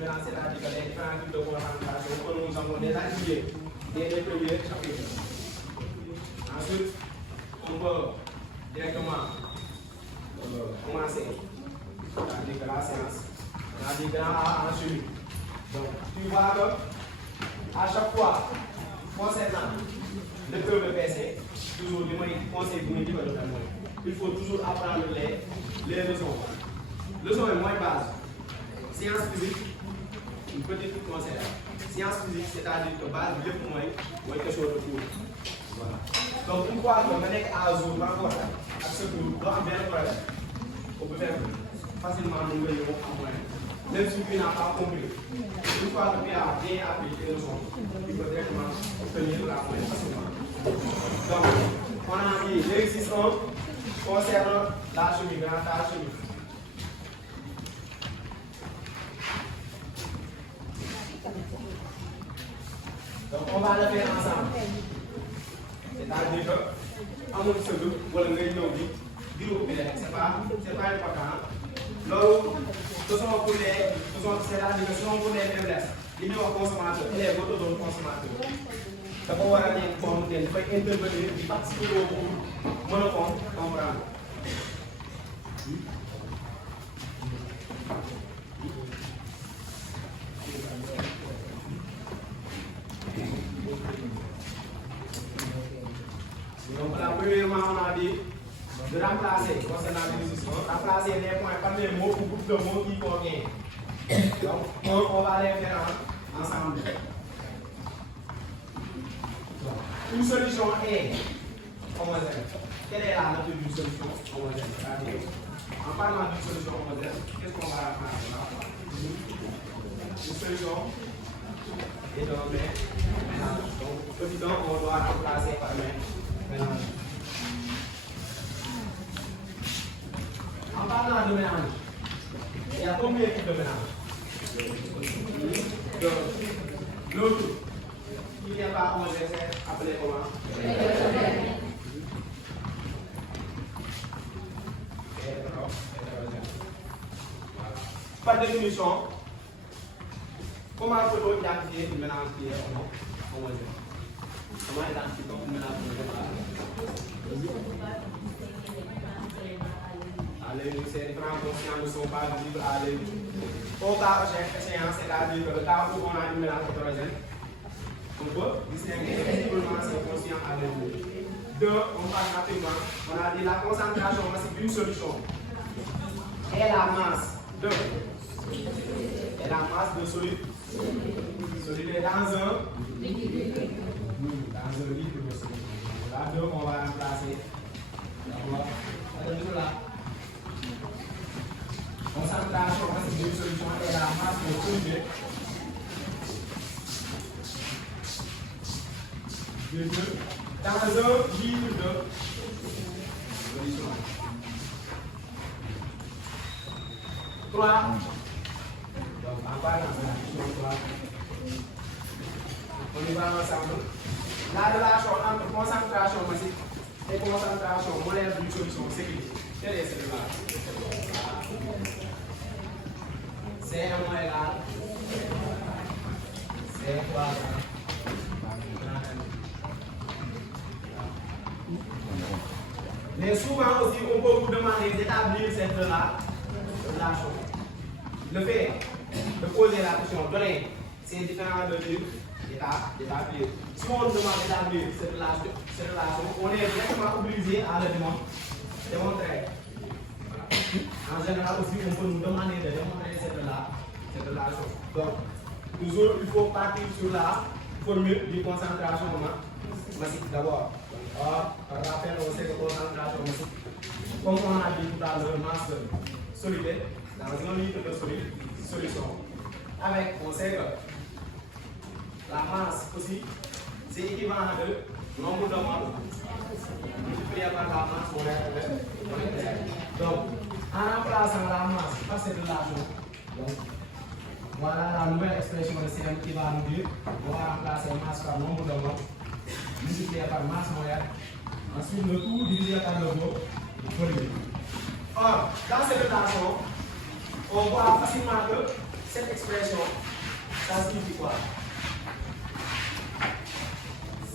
mélange, c'est-à-dire que les différents types de concentration que nous avons déjà étudiés dès les premiers chapitres. Ensuite, on peut directement commencer. C'est-à-dire que la séance, on a dit grand A en chimie. Donc, tu vois que à chaque fois, concernant le cours de PC, toujours les moyens conseils pour nous dire il faut toujours apprendre les leçons. Leçon est moins base. Science physique, une petite conseil. Science physique, c'est-à-dire que base de moins quelque chose de court. Voilà. Donc, une fois que on est à jour, encore, à ce cours, on a bien le problème. On peut faire facilement nous venir en moyenne. Même si tu n'as pas compris. Une fois que tu as bien appliqué les leçons, tu peux directement obtenir la moyenne facilement. Donc, on a dit l'exercice 1 concernant la chimie, grande la chimie. Donc, on va le faire ensemble. C'est-à-dire que, à mon second, vous l'avez dit, c'est pas important. C'est-à-dire que selon pour les faiblesses, il y a un consommateur, il y a votre don consommateur. D'abord, on va dire qu'il faut intervenir, il participe au monopole, comprendre. Donc, la premièrement, on a dit de remplacer, concernant l'exercice, remplacer les points par les mots ou groupes de mots qui conviennent. Donc, on va les faire ensemble. Une solution est homogène. Quelle est la nature d'une solution homogène? C'est-à-dire, en parlant d'une solution homogène, qu'est-ce qu'on va remplacer là? Une solution est un mélange. Donc, petit 1, on doit remplacer par mélange. En parlant de mélange, il y a combien de types de mélange? L'autre, qui n'est pas homogène, c'est appelé comment? Par définition, comment peut-on identifier une mélange qui est homogène? Comment identifier une mélange homogène? Ces différents conscients ne sont pas visibles à l'œil. Au cas où chaque séance, c'est-à-dire que le cas où on a une mélange hétérogène, on peut distinguer visiblement ces conscients à l'œil. Deux, on passe rapidement. On a dit la concentration massive d'une solution et la masse de solide. Solide est dans un liquide. Là, deux, on va remplacer. Concentration massive d'une solution et la masse de solide. Dans un litre de solution. 3. Donc, en parlant de la solution 3, on y va ensemble. La relation entre concentration massive et concentration molaire d'une solution, c'est quelle est celle-là? C'est un molécular. C'est quoi? Mais souvent aussi, on peut vous demander d'établir cette relation. Le fait de poser la question, donner ces différents degrés d'établir. Si on nous demande d'établir cette relation, on est directement obligé à le démontrer. Voilà. En général aussi, on peut nous demander de démontrer cette relation. Donc, toujours, il faut partir sur la formule de concentration massive d'abord. Par rappel, on sait que concentration massive, comme on a dit tout à l'heure, masse solide dans un litre de solution. Avec, on sait que la masse aussi, c'est équivalent de nombre de moles multiplié par la masse moléculaire. Donc, en remplaçant la masse par cette relation, donc, voilà la nouvelle expression de CM qui va nous dire on va remplacer masse par nombre de moles multiplié par masse moyenne. Ensuite, le tout divisé par le volume. Or, dans cette relation, on voit facilement que cette expression, ça signifie quoi?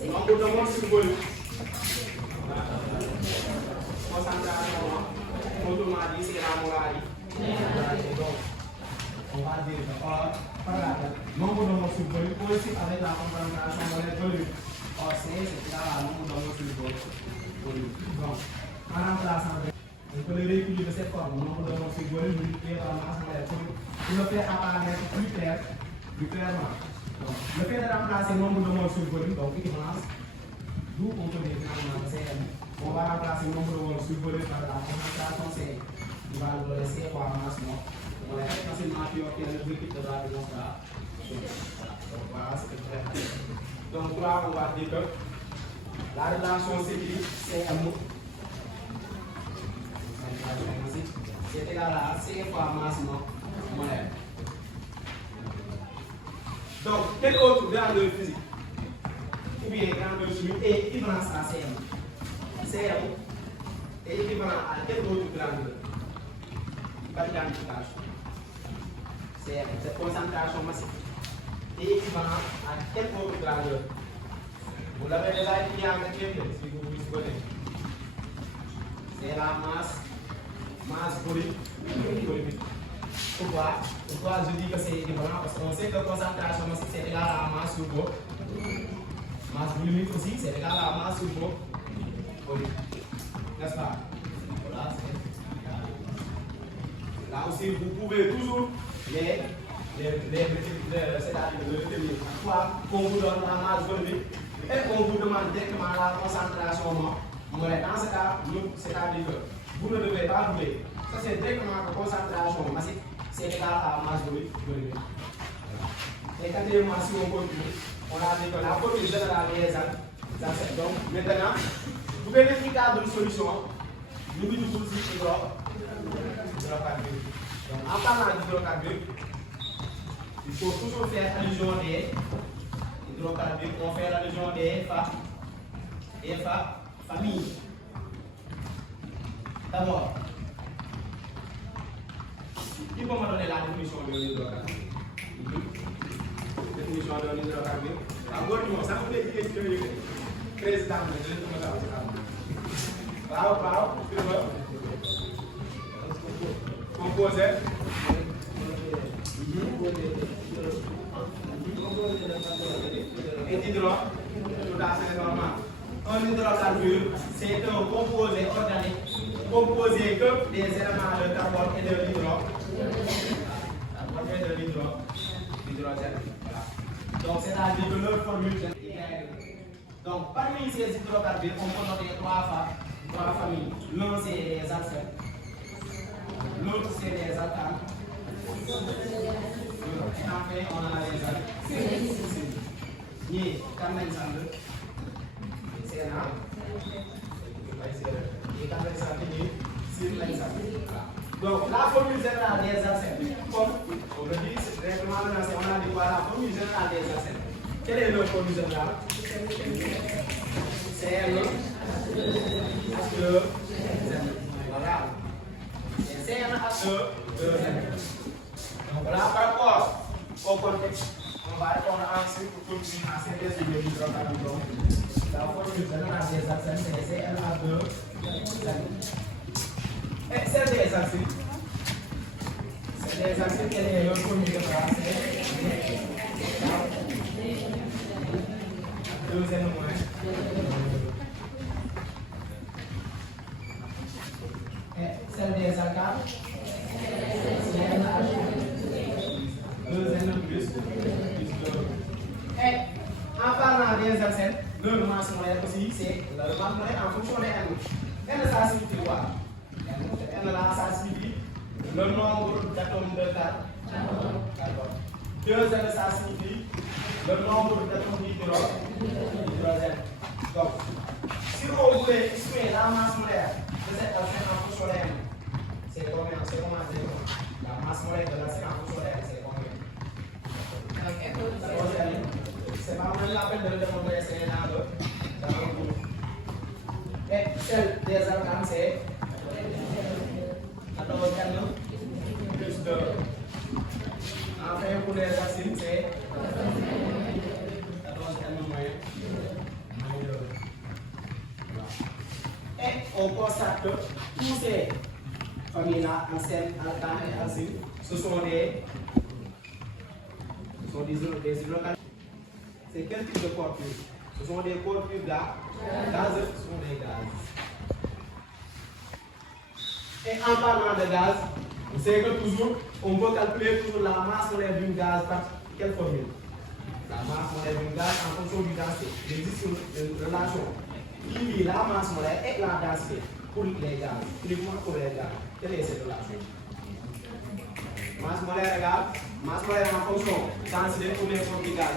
Nombre de moles sur volume. Concentration, autrement dit, c'est la molarité. Donc, on va dire par là, nombre de moles sur volume coïncide avec la concentration molaire volume. Or, c'est là, nombre de moles sur volume. Donc, en remplaçant, on peut le rééquilibrer de cette forme, nombre de moles sur volume multiplié par la masse molaire pour le faire apparaître plus clairement. Donc, le fait de remplacer nombre de moles sur volume, donc équivalence, d'où on peut dire finalement que c'est on va remplacer nombre de moles sur volume par la concentration C. On va le laisser par masse molaire. On va facilement qui obtient le type de la réponse là. Donc voilà, c'est très facile. Donc là, on va dire que la relation s'écrit CM. C'est égal à C fois masse molaire. Donc, quel autre grandeur physique ou bien grandeur chimique est équivalent à CM? CM est équivalent à quelle autre grandeur? Pas d'identification. CM, cette concentration massive est équivalent à quelle autre grandeur? Vous l'avez déjà étudié en quatrième, si vous vous souvenez. C'est la masse volumique. Pourquoi je dis que c'est équivalent? Parce qu'on sait que concentration massive c'est égal à la masse sur volume. Masse volumique aussi c'est égal à la masse sur volume. N'est-ce pas? Voilà, là aussi vous pouvez toujours c'est-à-dire le retenir. Soit qu'on vous donne la masse volumique et qu'on vous demande directement la concentration molaire. Dans ce cas, c'est-à-dire que vous ne devez pas oublier. Ça c'est directement la concentration massive. C'est égal à la masse volumique. Et quatrièmement, si on continue, on a dit que la formule générale des accepts. Donc, maintenant, vous vérifiez d'une solution, nous nous disons hydrocarbures. Donc, en parlant d'hydrocarbures, il faut toujours faire allusion des hydrocarbures. On fait allusion des familles. D'abord, qui peut me donner la définition de l'hydrocarbure? Définition de l'hydrocarbure. Encore ça vous fait dire que président de l'hydrocarbure. Composé. Et hydro, tout à fait normal. Un hydrocarbure, c'est un composé organique composé que des éléments de carbone et de l'hydrogène. Donc, c'est-à-dire que leur formule est. Donc, parmi ces hydrocarbures, on peut noter trois familles. L'un, c'est les alcènes. L'autre, c'est les alcanes. Et enfin, on a les alcanes. Ni condensable. C'est là. Et condensable. Donc, la formule générale des alcènes, comme on le dit, c'est directement on a dit quoi la formule générale des alcènes. Quelle est leur formule générale? C'est CnH2. Voilà. C'est CnH2. Donc, voilà, par rapport au contexte, on va répondre ensuite pour continuer à synthèse de l'hydrocarbure. La formule générale des alcènes, c'est CnH2. Et celle des acides. C'est les acides qui est le premier de la deuxième moins. Et celle des alcanes. Deuxième plus 2. Et en parlant des acides, le masse molaire aussi, c'est le masse molaire en fonction des N. N, ça signifie quoi? N là, ça signifie le nombre d'atomes de carbone. 2N, ça signifie le nombre d'atomes d'hydrogène. Donc, si vous voulez exprimer la masse molaire de cette alcène en fonction de N, c'est combien? C'est comment dire? La masse molaire de l'alcène en fonction de N, c'est combien? C'est pas vraiment la peine de le démontrer, c'est dans le groupe. Et celle des alcanes, c'est 14 plus 2. En pour les racines, c'est 14 moyen. Et on constate que tous ces familles-là, anciennes, alcanes et acides, ce sont des hydrocarbures. C'est quel type de corpus? Ce sont des corpus gazeux, ce sont des gaz. Et en parlant de gaz, vous savez que toujours, on peut calculer toujours la masse molaire d'une gaz par quelle formule? La masse molaire d'une gaz en fonction du densité. Il existe une relation qui lie la masse molaire et la densité pour les gaz, uniquement pour les gaz. Quelle est cette relation? Masse molaire égale masse molaire en fonction de densité pour les produits gaz.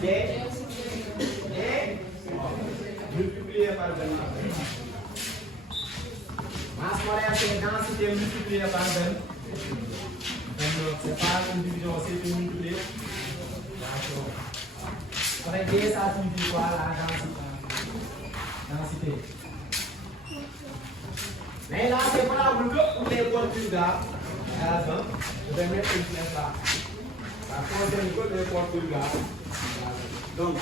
D multiplié par 20. Masse molaire, c'est densité multipliée par 20. C'est pas une division, c'est une multiplication. Avec D, ça signifie quoi la densité? Mais là, c'est valable que pour les corpus gazeux. Je vais mettre une flèche là. Ça concerne que les corpus gazeux. Donc,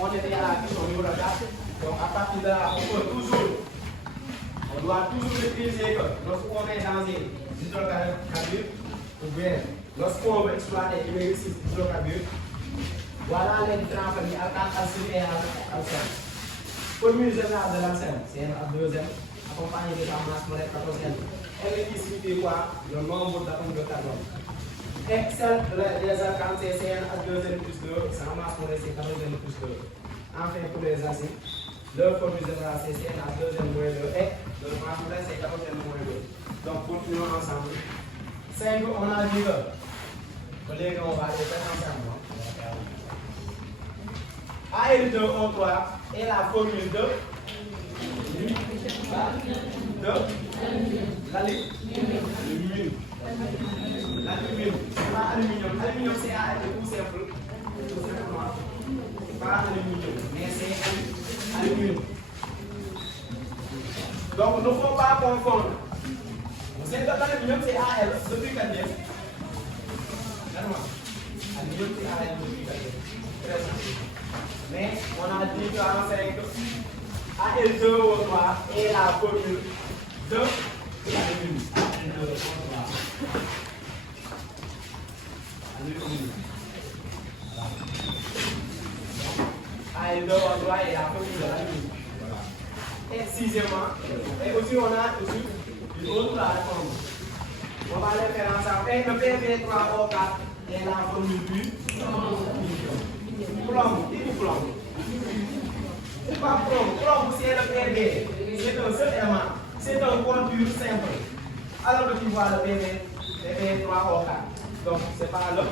on était à la question numéro 4. Donc, à partir de là, on doit toujours maîtriser que lorsqu'on est dans une hydrocarbure, ou bien lorsqu'on veut exploiter une hydrocarbure, voilà les différentes familles alcanes, acides et alcènes. Formule générale de l'alcène, c'est CN2M, accompagné de sa masse molaire 14N. Elle qui signifie quoi? Le nombre d'atomes de carbone. Et celle des alcanes, c'est CN2N plus 2, sa masse molaire c'est 14N plus 2. Enfin, pour les acides, leur formule générale c'est CN2N moins 2 et leur masse molaire c'est 14N moins 2. Donc, continuons ensemble. 5, on a dit que. Les gars, on va les faire ensemble. AL2O3 est la formule de l'alumine. L'alumine, c'est pas aluminium. Aluminium, c'est tout simple. Tout simplement. C'est pas aluminium, mais c'est aluminium. Donc, il ne faut pas confondre. Vous savez que l'aluminium, c'est AL depuis quand même. Aluminium, c'est AL depuis quand même. Très simple. Mais on a dit qu'en 5, AL2O3 est la formule de l'alumine. AL2O3 est la formule de l'alumine. Et sixièmement, et aussi on a aussi une autre forme. On va les faire ensemble. Et le PB3O4 est la formule du plomb. Qui dit plomb? C'est pas plomb. Plomb, c'est le PB. C'est un seul élément. C'est un contour simple. Alors que tu vois le PB3O4. Donc, c'est pas le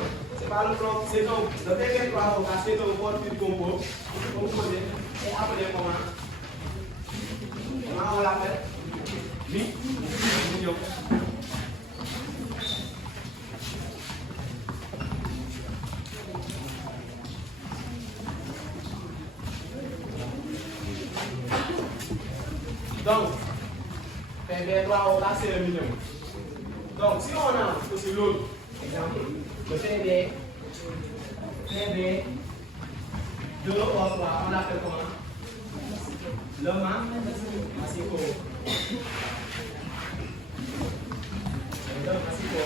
plomb. C'est donc le PB3O4, c'est un contour composé et appelé comment? Comment on l'appelle? Aluminium. Donc, PB3O4 c'est l'aluminium. Donc, si on a aussi l'autre exemple, le PB2O3, on l'appelle comment? Le massico. Le massico.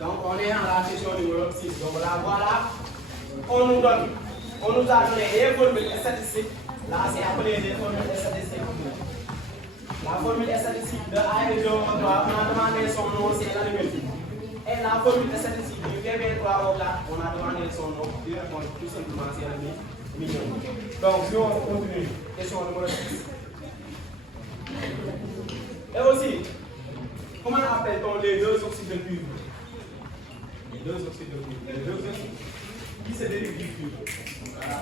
Donc on est en la question numéro 6. Donc là, voilà, on nous a donné les formules statistiques. Là, c'est appelé les formules statistiques. La formule statistique de AL2O3, on a demandé son nom, c'est l'alumine. Et la formule statistique du PB3O4, on a demandé son nom, il répond tout simplement c'est l'aluminium. Donc si on continue, question numéro 6. Et aussi, comment appelle-t-on les deux oxydes de cuivre? 2 oxydes de cuivre. Les 2 oxydes qui se dérivent du cuivre. Voilà.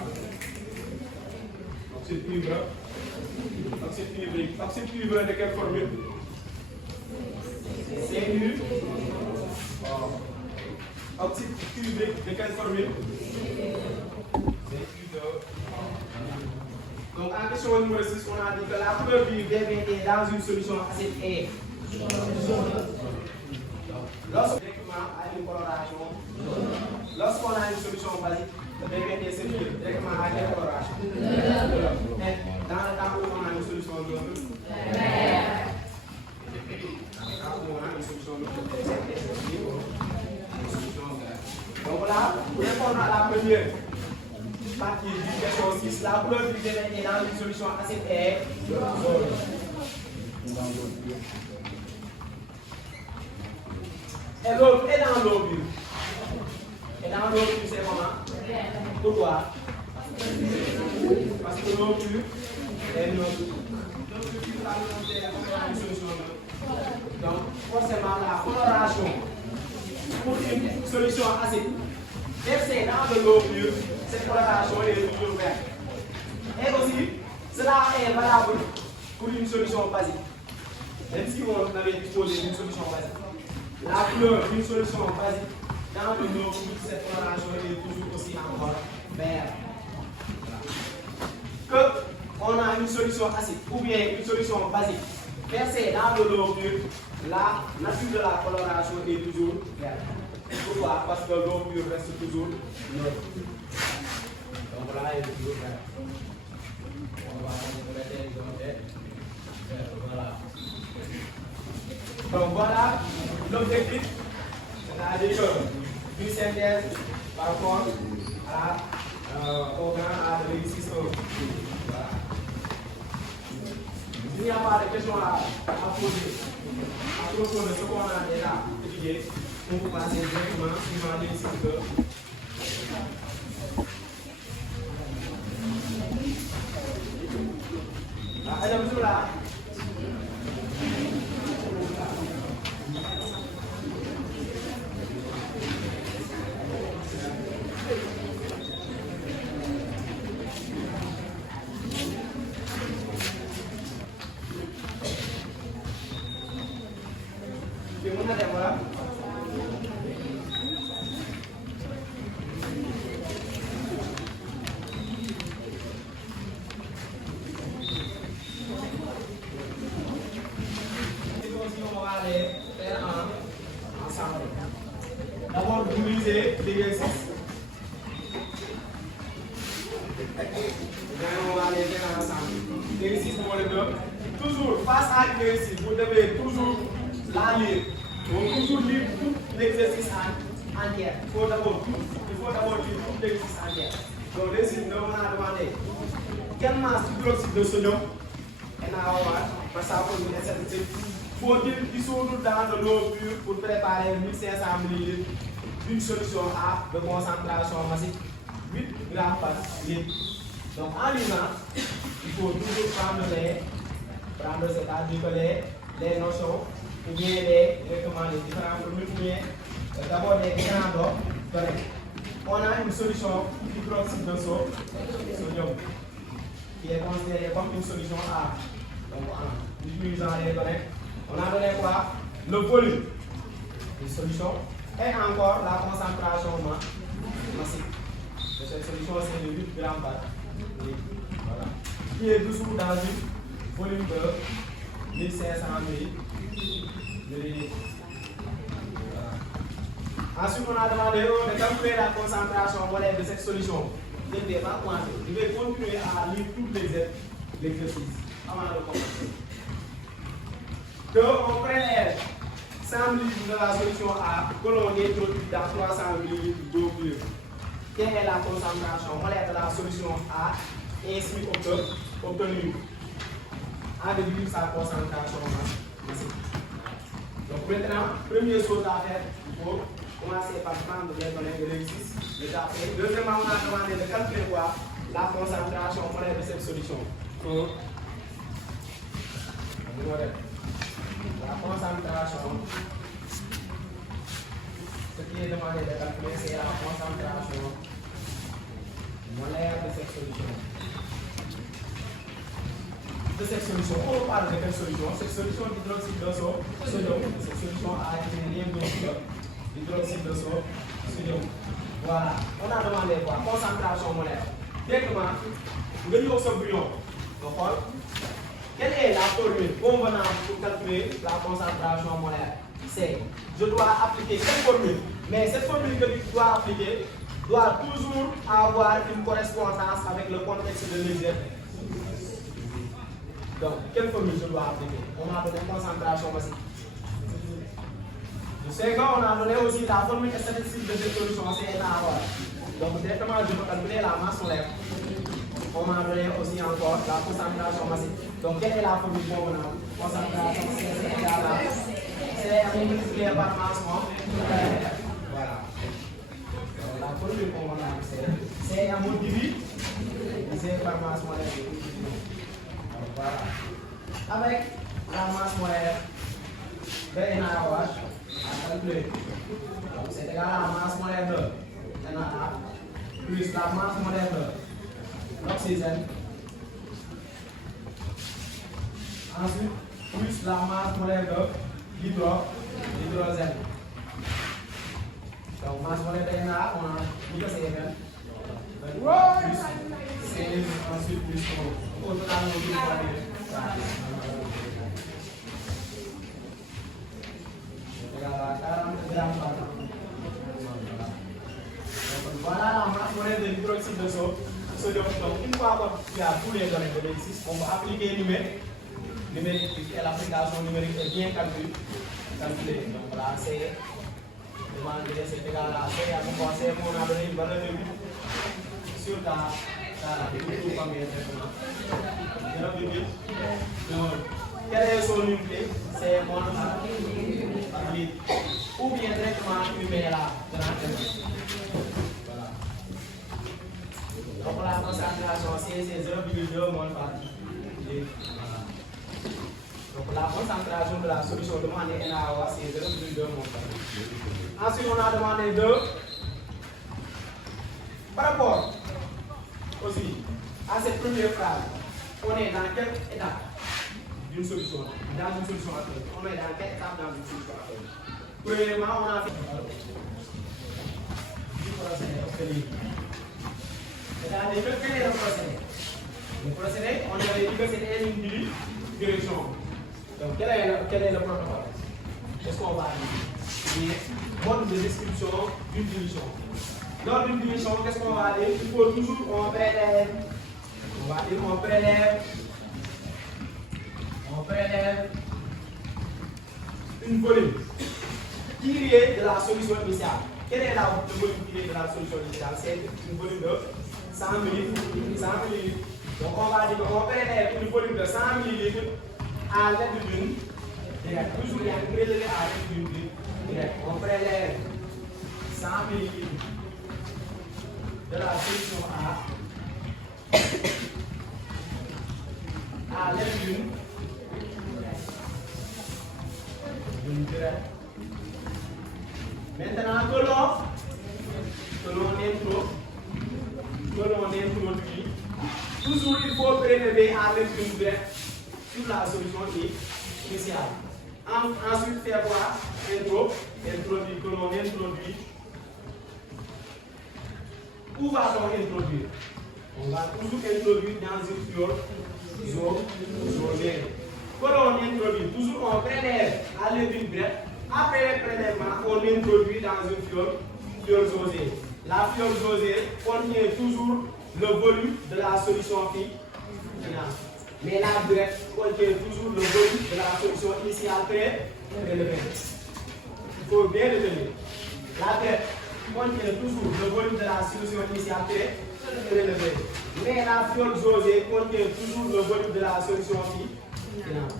Oxyde cuivre. Oxyde cuivrique. Oxyde cuivre de quelle formule? CU. Oxyde cuivrique de quelle formule? Donc en question numéro 6, on a dit que la couleur du VVT dans une solution acide est directement à une coloration. Lorsqu'on a une solution basique, le VVT se fait directement à quelle coloration? Et dans le cas où on a une solution neutre, donc là, pour répondre à la première partie du question 6, la couleur du VVT dans une solution acide est jaune. Et l'autre est dans l'eau pure. Et dans l'eau pure, c'est comment? Pourquoi? Parce que l'eau pure est neutre. Donc, forcément, la coloration pour une solution acide versée dans de l'eau pure, cette coloration est toujours verte. Et aussi, cela est valable pour une solution basique. Même si on avait disposé d'une solution basique. La couleur d'une solution basique dans de l'eau pure, cette coloration est toujours aussi encore verte. Que on a une solution acide ou bien une solution basique versée dans de l'eau pure, la nature de la coloration est toujours verte. Pourquoi? Parce que l'eau pure reste toujours neutre. Donc là, elle est toujours verte. On va mettre voilà. Donc voilà l'objectif, c'est-à-dire que une synthèse par rapport au grand A de l'exercice 1. Voilà. Il n'y a pas de questions à poser à propos de ce qu'on a déjà étudié. On peut passer directement suivant l'exercice 2. Ada betul lah. Gimana deh, Mbak? D'abord, vous lisez l'exercice. On va les faire ensemble. L'exercice numéro 2. Toujours, face à l'exercice, vous devez toujours la lire. Donc, toujours lire tout l'exercice entier. Il faut d'abord lire tout l'exercice entier. Donc, l'exercice, on a demandé quelle masse d'hydroxyde de sodium NaOH, parce que ça pose une incertitude. Faut-il dissoudre dans de l'eau pure pour préparer 1500 ml d'une solution A de concentration massive 8 grammes par litre. Donc en lisant, il faut toujours prendre c'est-à-dire que les notions ou bien les différents multipliés. D'abord les différents données. On a une solution hydroxyde de sodium qui est considérée comme une solution A. Donc en utilisant les données, on a donné quoi? Le volume de solution et encore la concentration massive. De cette solution, c'est de 8 grammes par litre. Voilà. Qui est dessous dans un volume de 1500 ml. Voilà. Ensuite, on a demandé de calculer la concentration molaire de cette solution. Je ne vais pas compter. Je vais continuer à lire tous les exercices avant de commencer. On prélève 100 ml de la solution A que l'on introduit dans 300 ml d'eau pure. Quelle est la concentration molaire de la solution A ainsi obtenue en déduire sa concentration massive? Donc maintenant, première chose à faire, il faut commencer par prendre les données de l'exercice. Deuxièmement, on a demandé de calculer quoi? La concentration molaire de cette solution. La concentration, ce qui qui est demandé de calculer, c'est la concentration molaire de cette solution. De cette solution, on parle de quelle solution? Cette solution d'hydroxyde de sodium, cette solution a été liée d'hydroxyde de sodium. Voilà, on a demandé quoi? Concentration molaire. Directement, nous venons au bouillon. D'accord? Quelle est la formule convenable pour calculer la concentration molaire? C'est, je dois appliquer cette formule, mais cette formule que je dois appliquer doit toujours avoir une correspondance avec le contexte de l'exercice. Donc, quelle formule je dois appliquer? On a donné concentration massive. Je sais qu'on a donné aussi la formule statistique de cette solution, c'est NaOH. Donc, directement, je peux calculer la masse molaire. On m'a donné aussi encore la concentration massive. Donc, quelle est la formule convenable? Concentration c'est égal à C multiplié par masse molaire. Voilà. Donc, la formule convenable, c'est C divisé par masse molaire. Voilà. Avec la masse molaire de NaOH à calculer. Donc c'est égal à la masse molaire de NaA plus la masse molaire de l'oxygène. Ensuite, plus la masse molaire de l'hydrogène. Donc masse molaire de NaA, on a dit que c'est égal. Plus c'est ensuite plus au total on dit voilà la masse molaire de l'hydroxyde de sodium. Donc une fois qu'il y a tous les données de l'exercice, on va appliquer numérique et l'application numérique est bien calculée. Donc voilà, c'est c'est égal à C, à mon C, on a donné une valeur de 8 sur ta tout combien exactement? 0,9. Quel est son unité? C'est mon par litre. Ou bien directement numéré là. Voilà. Donc la concentration c'est 0,2 mol par litre. Voilà. Donc la concentration de la solution demandée NaOH c'est 0,2 mol par litre. Ensuite on a demandé 2 par rapport aussi à cette première phrase. On est dans quelle étape d'une solution? Dans une solution actuelle. On est dans quelle étape dans une solution actuelle? Premièrement, on a fait du procédé. C'est-à-dire, quel est le procédé? Le procédé, on avait dit que c'était une direction. Donc, quel est le protocole? Qu'est-ce qu'on va dire? Mode de description d'une division. Lors d'une division, qu'est-ce qu'on va dire? Il faut toujours on prélève. On va dire on prélève une volume tirée de la solution initiale. Quel est le volume tiré de la solution initiale? C'est une volume de 100 ml. Donc on va dire qu'on prélève une volume de 100 ml à l'aide d'une directe. Toujours il y a une prélevé à l'aide d'une directe. On prélève 100 ml de la solution à l'aide d'une directe. Maintenant que l'on introduit, toujours il faut prélever à l'aide d'une directe sur la solution initiale. Ensuite, faire quoi? Introduire, que l'on introduit. Où va-t-on introduire? On va toujours introduire dans une fiole jaunée. Que l'on introduit, toujours on prélève à l'aide d'une directe. Après le prélèvement, on introduit dans une fiole jaunée. La fiole jaunée contient toujours le volume de la solution finale. Mais la directe contient toujours le volume de la solution initiale prélevée. Il faut bien retenir. La directe contient toujours le volume de la solution initiale prélevée. Mais la fiole jaunée contient toujours le volume de la solution finale.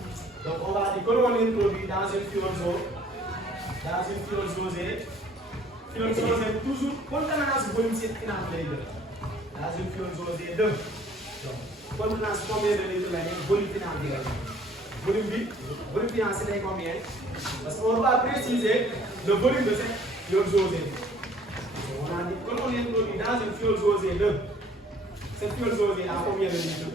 Donc on va dire que l'on introduit dans une fiole jaunée. Fiole jaunée toujours contenance volume finale prélevée. Dans une fiole jaunée 2. Contenance combien de litres la volume final direct. Volume final c'est combien? Parce qu'on va préciser le volume de cette fiolzosé. On a dit, quand on introduit dans une fiolzosé 2, cette fiolzosé a combien de litres?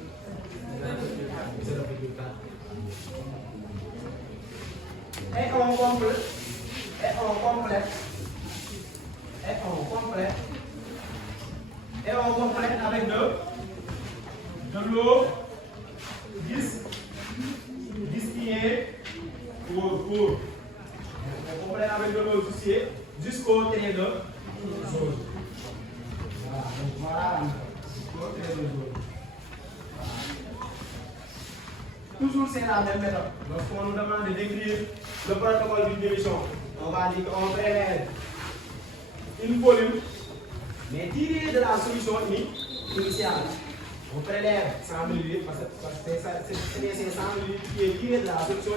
0,4. Et on complète. Et on complète avec de l'eau distillée pour. On complète avec de l'eau distillée jusqu'au trait de zone. Voilà, donc voilà, jusqu'au trait de zone. Toujours c'est la même méthode. Lorsqu'on nous demande de décrire le protocole d'une division, on va dire qu'on prélève une volume, mais tirée de la solution initiale. On prélève 100 ml parce que c'est ces 100 ml qui est tiré de la solution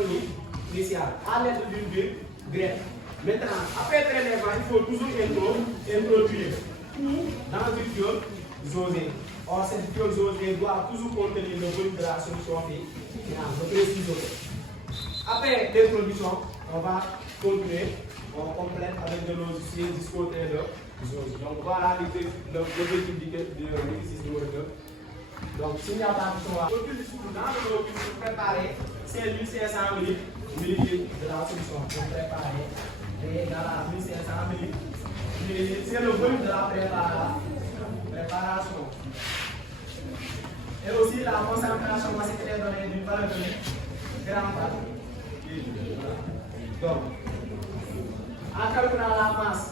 initiale à l'aide d'une greffe. Maintenant, après prélèvement, il faut toujours introduire tout dans une fiolzosé. Or, cette fiolzosé doit toujours contenir le volume de la solution finale. Je précise aussi. Après l'introduction, on va continuer, on complète avec de l'eau jusqu'au trait de zone. Donc voilà l'objectif de l'exercice numéro 2. Donc s'il n'y a pas de choix, dans l'eau pour préparer c'est 1500 ml de la solution pour préparer et dans la 1500 ml. C'est le volume de la préparation. Et aussi la concentration c'est donnée d'une valeur de gramme par. Donc, en calculant la masse,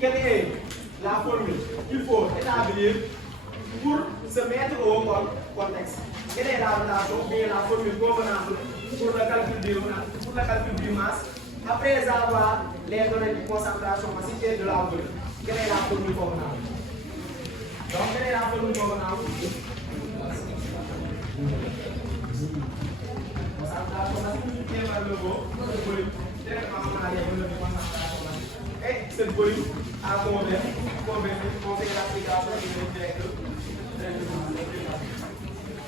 quelle est la formule qu'il faut établir pour se mettre au contexte? Quelle est la relation ou bien la formule convenable pour le calcul du masse après avoir les données de concentration massive de la volume? Quelle est la formule convenable? Donc, quelle est la formule convenable? Concentration massive multipliée par le volume. Et cette volume a converti l'application de direct.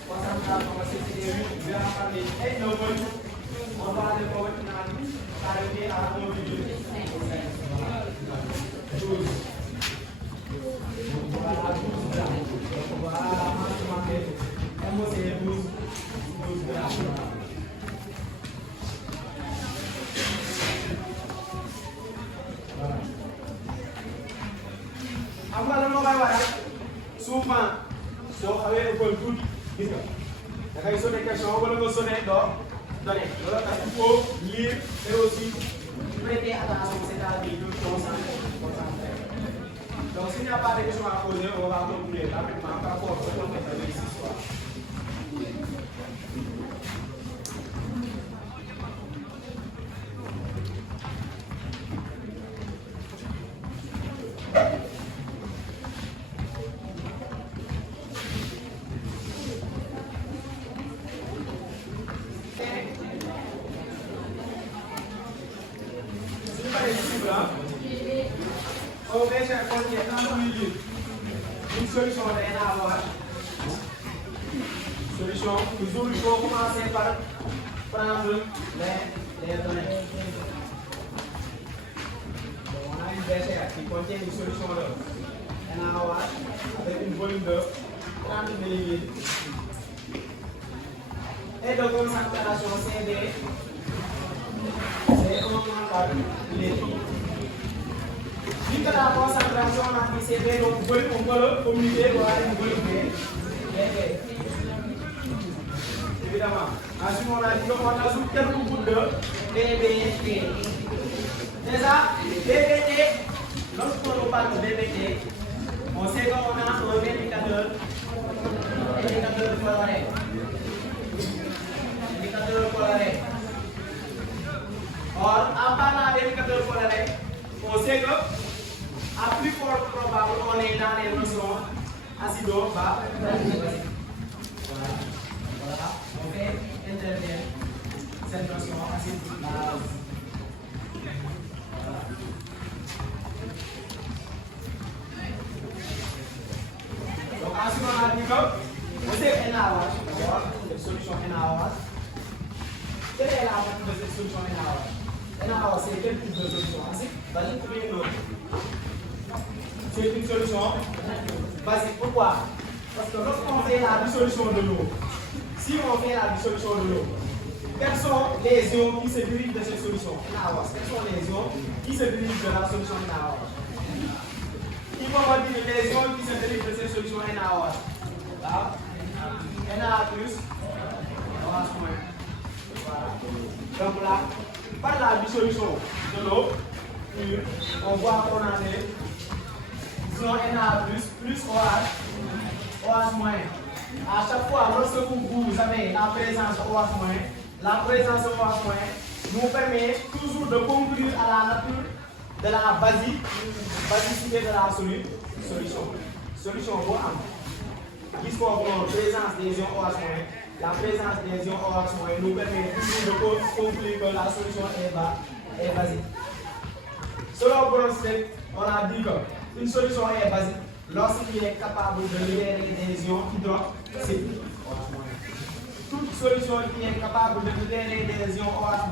Concentration massive c'est 8 grammes par litre. Et le volume, on va le convertir par le à 12. Voilà 12 grammes. Donc voilà la masse manquée. MO c'est 12 grammes. Souvent, soo xawee école tuuti gis nga da ngay sonné question wala nga sonné doo donné loolu tax il faut lire et aussi prêter attention c'est-à-dire de concentrer. Donc s'il n'y a pas de questions à poser, on va continuer rapidement par rapport au contexte de l'histoire. On va chercher une solution de NaOH. Solution, toujours il faut commencer par prendre les données. Donc, on a une bécher qui contient une solution de NaOH avec une volume de 30 ml et de concentration CD. C'est 1 par litre. Vu que la concentration a dit c'est vrai, donc volume, on peut le communiquer pour avoir une volume B. Évidemment. Ensuite, on a dit qu'on ajoute quelques gouttes de BBT. Déjà, BBT, lorsqu'on nous parle de BBT, on sait qu'on a un indicateur coloré. Indicateur coloré. Or, en parlant d'indicateur coloré, on sait que, à plus fort probable, on est dans les notions acido-basiques. Voilà. On fait intervenir cette notion acide-base. Donc, ensuite, on a dit que, on sait NaOH, d'abord, cette solution NaOH. Quelle est la partie de cette solution NaOH? NaOH, c'est quel type de solution? Acide, basique ou bien non? c'est une solution basique. Pourquoi? Parce que lorsqu'on fait la dissolution de l'eau, si on fait la dissolution de l'eau, quels sont les ions qui se dirigent de cette solution NaOH? Quels sont les ions qui se dirigent de la solution NaOH? Il faut me dire les ions qui se dirigent de cette solution NaOH. Là, Na plus, OH moins. Voilà. Donc là, par la dissolution de l'eau pure, on voit qu'on a des ions Na plus OH moins. À chaque fois, lorsque vous avez la présence OH moins, la présence OH moins nous permet toujours de conclure à la nature de la basicité de la solution. Solution pour puisqu'on prend la présence des ions OH moins, la présence des ions OH moins nous permet toujours de conclure que la solution est basique. Selon Bronsted, on a dit qu'une solution est basique lorsqu'il est capable de libérer des ions hydroxydes. Toute solution qui est capable de libérer des ions OH-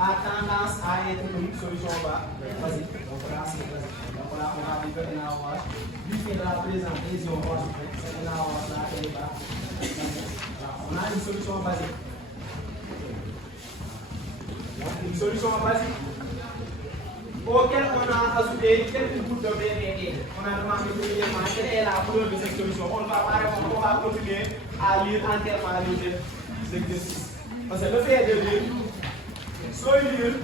a tendance à être une solution basique. Donc là, c'est basique. Donc là, on a dit que NaOH, du fait de la présence des ions OH, cette NaOH là, elle est basique. On a une solution basique. Donc, une solution basique auquel on a ajouté quelques gouttes de BBD. On a demandé premièrement quelle est la couleur de cette solution. On ne va pas répondre, on va continuer à lire entièrement les exercices. Parce que le fait de lire, soit lire,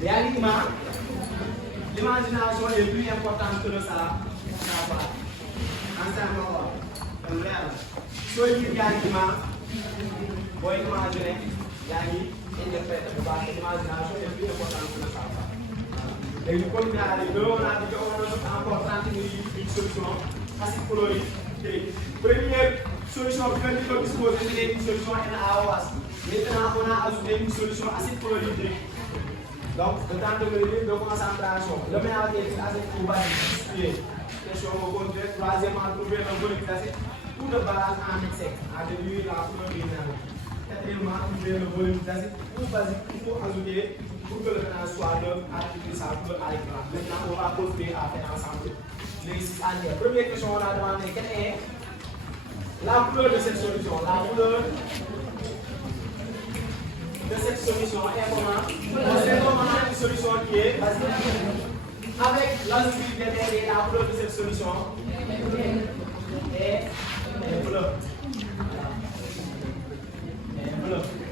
réellement, l'imagination est plus importante que le savoir. Ensemble, soit lire réellement, vous imaginez, interpréter, l'imagination est plus importante que le savoir. Et nous continuons à aller, on a dit qu'on a encore 30 minutes une solution acide chlorhydrique. Première solution que nous disposons, c'est une solution NaOH. Maintenant, on a ajouté une solution acide chlorhydrique. Donc, le temps de mesurer de concentration. Le mélange est acide chlorhydrique. Question au contraire. Troisièmement, trouver le volume d'acide ou de balance en excès. À déduire la couleur du mélange. Quatrièmement, trouver le volume d'acide ou basique. Il faut ajouter pour que le mélange soit de attribuer sa couleur à l'écran. Maintenant, on va continuer à faire ensemble l'exercice entier. Première question, on a demandé quelle est la couleur de cette solution. La couleur de cette solution est comment? C'est comment une solution qui est basique. Avec l'ajout du BBD, la couleur de cette solution est bleue.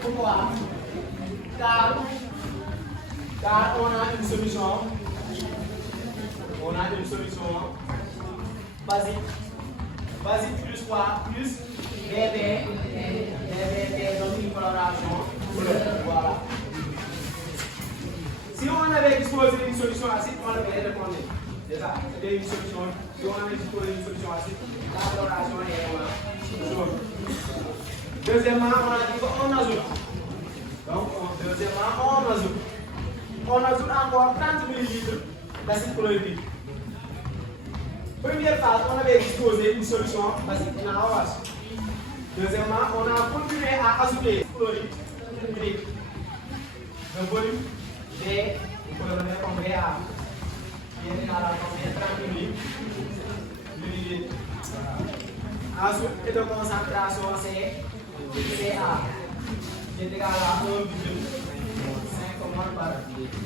Pourquoi? Car on a une solution basique. Basique plus quoi? Plus BB donc une coloration bleue. Voilà. Si on avait disposé d'une solution acide, on l'aurait répondu. Déjà, c'était une solution. Si on avait disposé d'une solution acide, la coloration est jaune. Deuxièmement, on a dit qu'on ajoute. Donc, deuxièmement, on ajoute. On ajoute encore 30 ml d'acide chlorhydrique. Première phase, on avait disposé une solution basique NaOH. Deuxièmement, on a continué à ajouter chlorhydrique. Le volume D, il faut le donner comme BA. Bien égal à combien? 30 ml. Ensuite, et de concentration, c'est CA. Qui est égal à 1,5 mol par litre.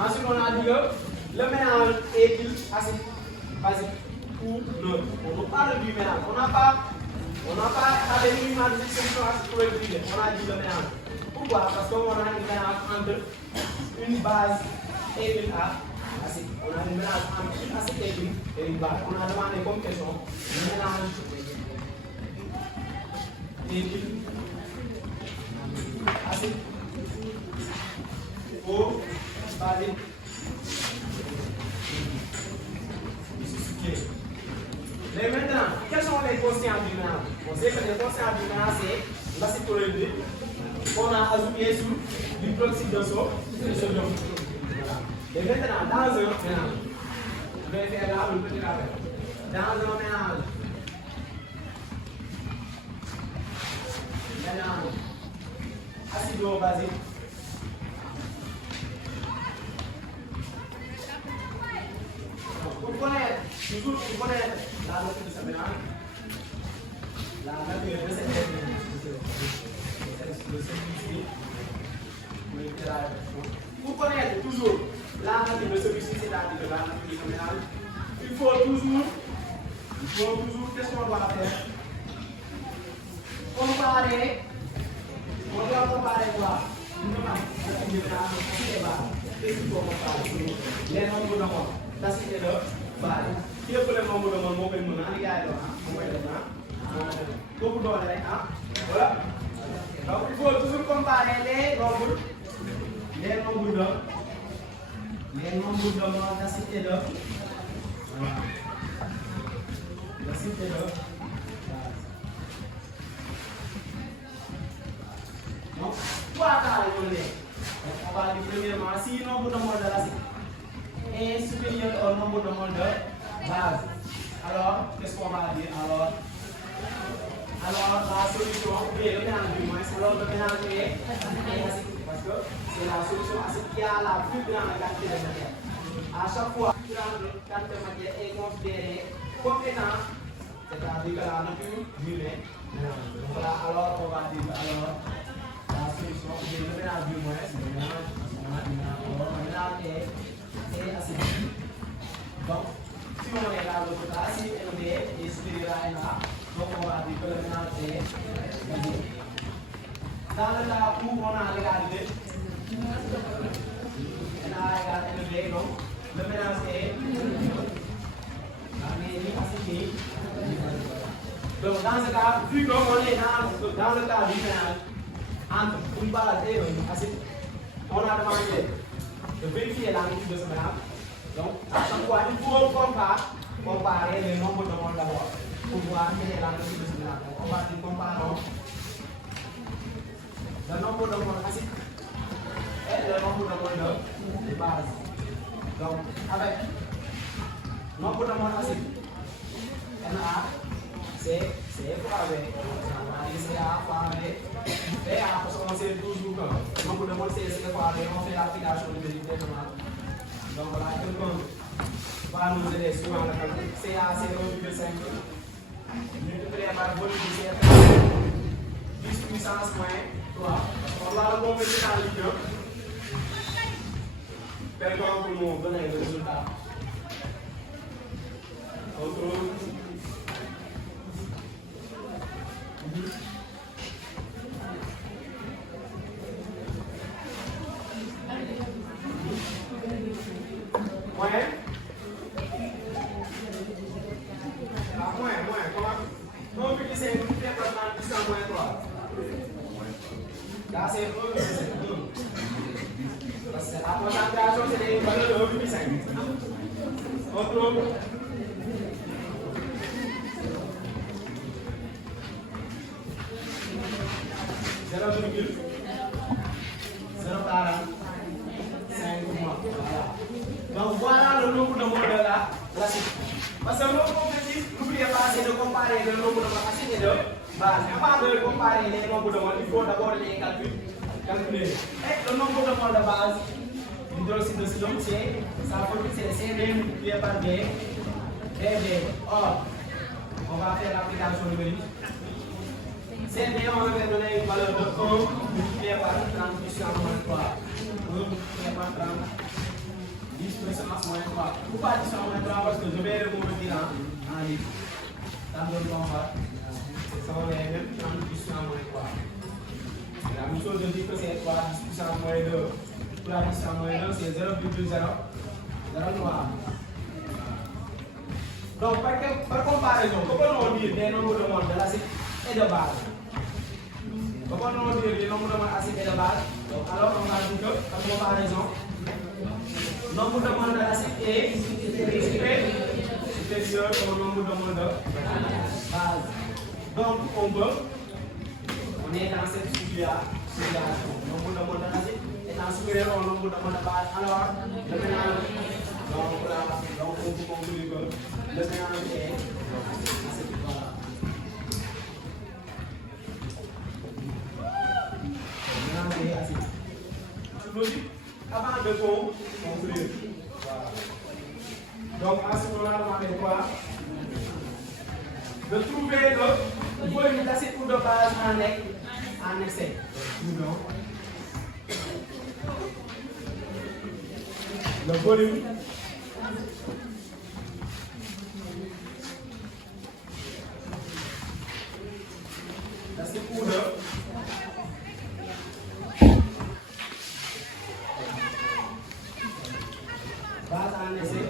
Ensuite, on a dit que le mélange est-il acide basique ou neutre? On nous parle du mélange. On n'a pas avec l'image de solution acide chlorhydrique. On a dit le mélange. Pourquoi? Parce qu'on a un mélange entre une base et une acide. On a un mélange entre une acide et une base. On a demandé comme question le mélange est-il acide ou basique? Mais maintenant, quels sont les constituants du mélange? On sait que les constituants du mélange, c'est l'acide chlorhydrique qu'on a ajouté sur l'hydroxyde de sodium. Et maintenant, dans un mélange, je vais faire là le petit rappel. Dans un mélange, acido-basique, Toujours pour connaître la nature de ce mélange, la nature de cette pour connaître toujours la nature de celui-ci, c'est-à-dire la nature de ce mélange, il faut toujours, qu'est-ce qu'on doit faire? Comparer. On doit comparer quoi? Qu'est-ce qu'il faut comparer? Les nombres de monde. Ça, c'était le base. Qui est pour le nombre de monde? Mon père, mon ami, gars, beaucoup d'ordre, voilà. Donc, il faut toujours comparer les nombres de monde. Ça, c'était le. Voilà. Ça, c'était le. Donc, trois cas on va dire premièrement, si le nombre de monde de l'acide est supérieur au nombre de monde de base, alors qu'est-ce qu'on va dire? Alors la solution, le mélange du moins, alors le mélange est acide, parce que c'est la solution acide qui a la plus grande quantité de matière. À chaque fois, la plus grande quantité de matière est considérée comme étant, c'est-à-dire la nature du mélange. Donc voilà, alors on va dire la solution, le mélange du moins, c'est le mélange est acide. Donc, si on est là, l'autre cas, si NB est supérieur à NA, donc on va dire que le mélange est acide. Dans le cas où on a l'égalité, NA égale NB, donc le mélange est acide. Donc dans ce cas, vu qu'on est dans le cas du mélange entre une base et une acide, on a demandé de vérifier la nature de ce mélange. Donc, à chaque fois, il faut comparer le nombre de moles d'abord pour voir quelle est la nature de ce mélange. Donc, on va dire comparons le nombre de moles acides et le nombre de moles de base. Donc, avec le nombre de moles acides, Na, C fois V. On va dire CA fois V. Et parce qu'on sait toujours que le nombre de moles C fois V, on fait l'application de directement. Donc voilà, quelqu'un va nous aider souvent le calcul. CA, c'est 1,5 multiplié par volume de CF 10 puissance moins 3. On va le convertir en litre. Quelqu'un pour nous donner le résultat. Contrôle. Là, c'est 1,5. Parce que la concentration, c'est des valeurs de 1,5. Contrôle. 0,045 mois. Donc voilà le nombre de moles de l'acide. Parce que notre objectif, n'oubliez pas, c'est de comparer le nombre de moles acide et de base. Avant de comparer les nombres de moles, il faut d'abord les calculer. Et le nombre de moles de base, l'hydroxyde de sodium, c'est CD multiplié par D, DD. Or, on va faire l'application numérique. CD, on va donner une valeur de 1 multiplié par 30 puissance moins 3. 1 multiplié par 30, 10 puissance moins 3. Pourquoi 10 puissance moins 3? Parce que je vais le convertir en litres. Ça me donne combien? Ça va être même 30 puissance moins 3. La même chose, je dis que c'est 3, 10 puissance moins 2. 3 puissance moins 2, c'est 0,003. Donc, par comparaison, comment on dit les nombres de moles de l'acide et de base? Comment on dit les nombres de moles d'acide et de base? Donc, alors, on va dire que, par comparaison, le nombre de moles de l'acide est supérieur au nombre de moles de base. Donc, on est dans cette situation. Le nombre de moles de l'acide étant supérieur au nombre de moles de base. Alors, le mélange, donc on peut conclure que le mélange est acide. Voilà. Le mélange est acide. C'est logique. Avant de conclure. Voilà. Donc ensuite on a demandé quoi? De trouver le volume d'acide ou de base en excès. Donc, le volume d'acide ou de base en excès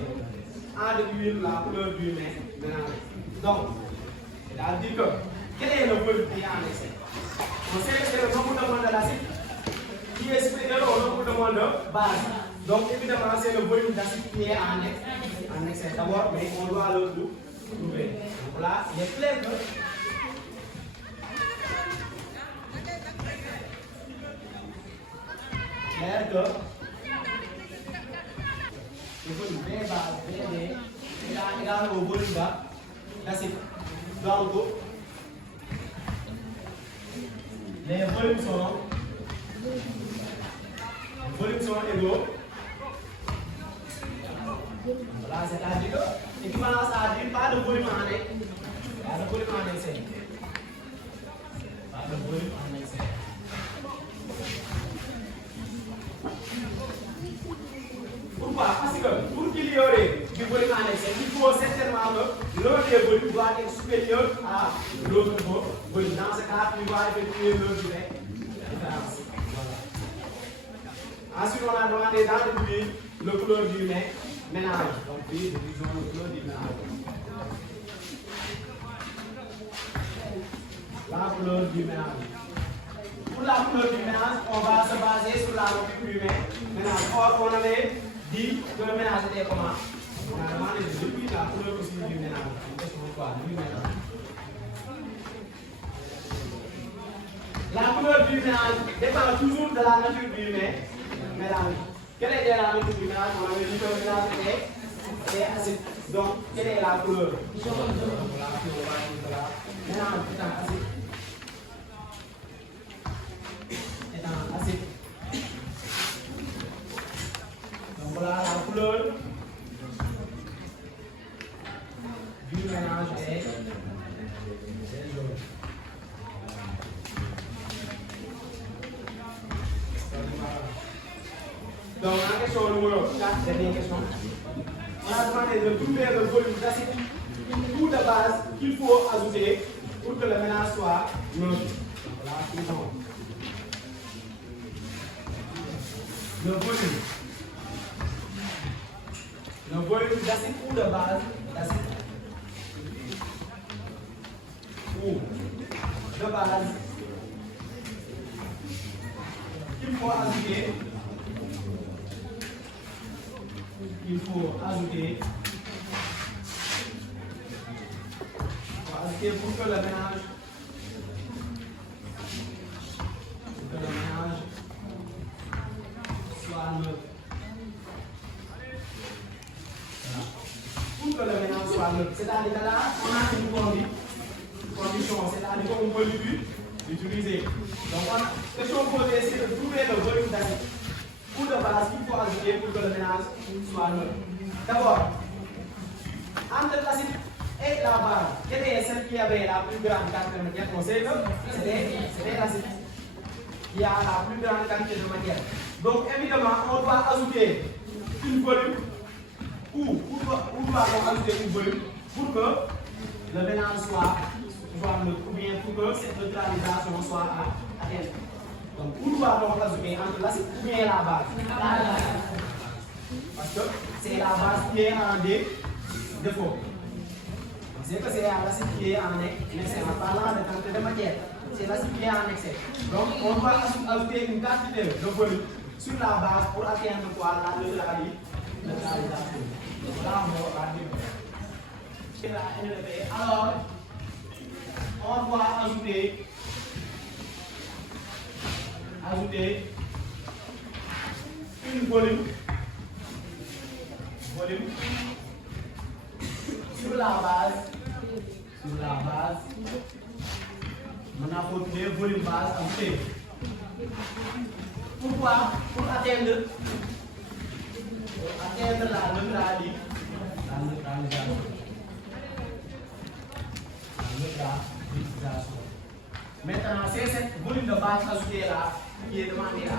en déduire la couleur du mélange. Donc, c'est-à-dire que quel est le volume qui est en excès? On sait que c'est le nombre de moles d'acide qui est supérieur au nombre de moles de base. Donc, évidemment, c'est le volume d'acide qui est en excès d'abord, mais on doit le trouver. Donc là, il est clair que le volume B base BD est égal au volume d'acide. Donc, les volumes sont égaux. Voilà, c'est-à-dire que l'équivalence a dit pas de volume en excès. Pas de volume en excès. Pas de volume en excès. Pourquoi? Parce que pour qu'il y ait du volume en excès, il faut certainement que l'un des volumes doit être supérieur à l'autre volume. Dans ce cas, tu vas effectuer le différence. Voilà. Ensuite, on a demandé d'identifier le couleur du mélange. Donc, puis, disons le couleur du mélange. La couleur du mélange. Pour la couleur du mélange, on va se baser sur la molécule du mélange. Or, on avait dit que le mélange était comment? On a demandé depuis la couleur aussi du mélange. Du mélange. La couleur du mélange dépend toujours de la nature du mélange. Quelle est la nature du mélange? On avait dit que le mélange était acide. Donc, quelle est la couleur? Le mélange étant acide. Donc voilà, la couleur du mélange est jaune. Donc la question numéro 4, dernière question. On a demandé de trouver le volume d'acide ou de base qu'il faut ajouter pour que le mélange soit neutre. Voilà, suivant. Le volume d'acide ou de base d'acide ou de base qu'il faut ajouter. Il faut ajouter pour que le mélange soit neutre. Pour que le mélange soit neutre. C'est-à-dire que là, on a une condition, c'est-à-dire qu'on peut l'utiliser. Donc, la question posée, c'est de trouver le volume d'acide ou de base qu'il faut ajouter pour que le mélange soit neutre. D'abord, entre l'acide et la base, quelle est celle qui avait la plus grande quantité de matière? On sait que c'était l'acide qui a la plus grande quantité de matière. Donc, évidemment, on doit ajouter une volume ou doit-on ajouter une volume pour que le mélange soit neutre, ou bien pour que cette neutralisation soit atteinte. Donc, où doit-on ajouter entre l'acide ou bien la base? Parce que c'est la base qui est en défaut. C'est que c'est l'acide qui est en excès. En parlant de quantité de matière, c'est l'acide qui est en excès. Donc, on doit ajouter une quantité de volume sur la base pour atteindre quoi? La neutralisation. Là, on va dire. Alors, on doit ajouter une volume sur la base. On a fait volume base ajouté. Pourquoi? Pour atteindre la neutralité. la neutralisation. Maintenant, c'est cette volume de base ajouté là qui est demandé à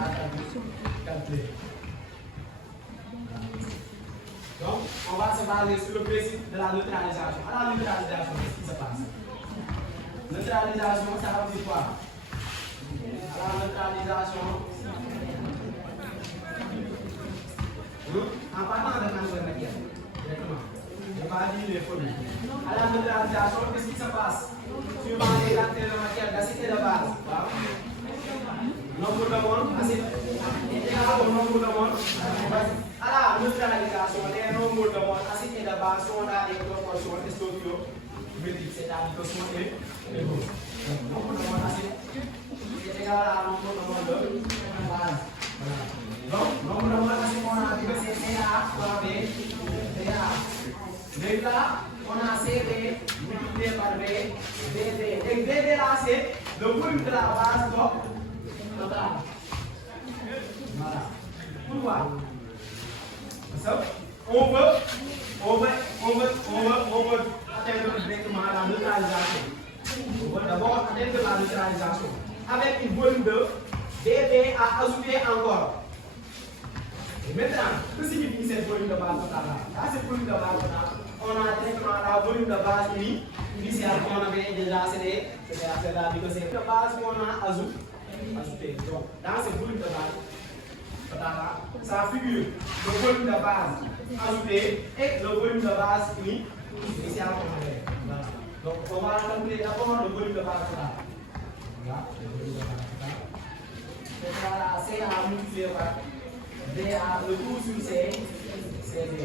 calculer. Donc, on va se baser sur le principe de la neutralisation. À la neutralisation, qu'est-ce qui se passe? Neutralisation, ça veut dire quoi? À la neutralisation, en partant de la matière, directement, on va dire les produits. À la neutralisation, qu'est-ce qui se passe? Suivant les quantités de matière d'acide et de base. Nombre de moles, acide égal au nombre de moles. À la neutralisation, les nombres de moles, acide et de base sont dans des proportions stoichiométriques, c'est-à-dire que sont égaux. Nombre de moles acide est égal à nombre de moles de base. Donc, nombre de moles acide, on a dit que c'est CA fois B, DA. Donc là, on a CD multiplié par B, BD. Et BD là, c'est le volume de la base totale. Voilà. Pourquoi? Parce qu'on veut atteindre directement la neutralisation. On veut d'abord atteindre la neutralisation avec une volume de BD à ajouter encore. Et maintenant, que signifie cette volume de base totale là? Là, cette volume de base totale, on a directement la volume de base initiale qu'on avait déjà cédé, c'est-à-dire que c'est la base qu'on a ajouté. Donc, dans cette volume de base totale, ça figure le volume de base ajouté et le volume de base initiale qu'on avait. Voilà. Donc, on va calculer d'abord le volume de base totale. Voilà, le volume de base totale. C'est là, CA multiplié par DA, le tout sur C, CD.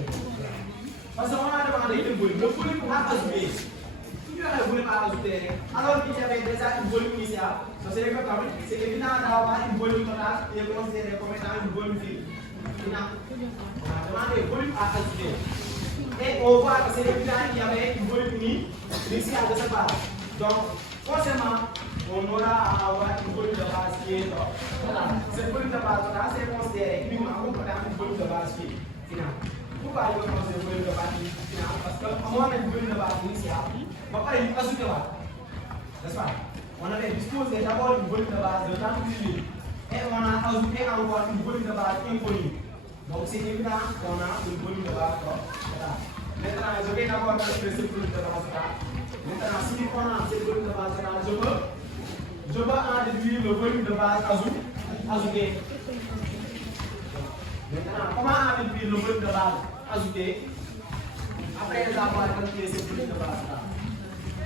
Parce qu'on a demandé le volume à ajouter. Si tu as le volume à ajouter, alors qu'il y avait déjà une volume initiale, c'est évident d'avoir une volume totale qui est considérée comme étant une volume finale. On a demandé le volume à ajouter. Et on voit que c'est évident qu'il y avait une volume initiale de cette base. Donc, forcément, on aura à avoir une volume de base qui est totale. Cette volume de base totale, c'est considéré uniquement comme une volume de base finale. Pourquoi il faut considérer le volume de base finale? Parce qu'on a une volume de base initiale, on va pas y ajouter là. N'est-ce pas? On avait disposé d'abord une volume de base de 38 000 et on a ajouté encore une volume de base inconnue. Donc c'est évident qu'on a une volume de base totale. Maintenant, je vais d'abord calculer cette volume de base totale. Maintenant, si on a cette volume de base totale, je peux en déduire le volume de base ajouté. Maintenant, comment en déduire le volume de base ajouté après avoir calculé cette volume de base là?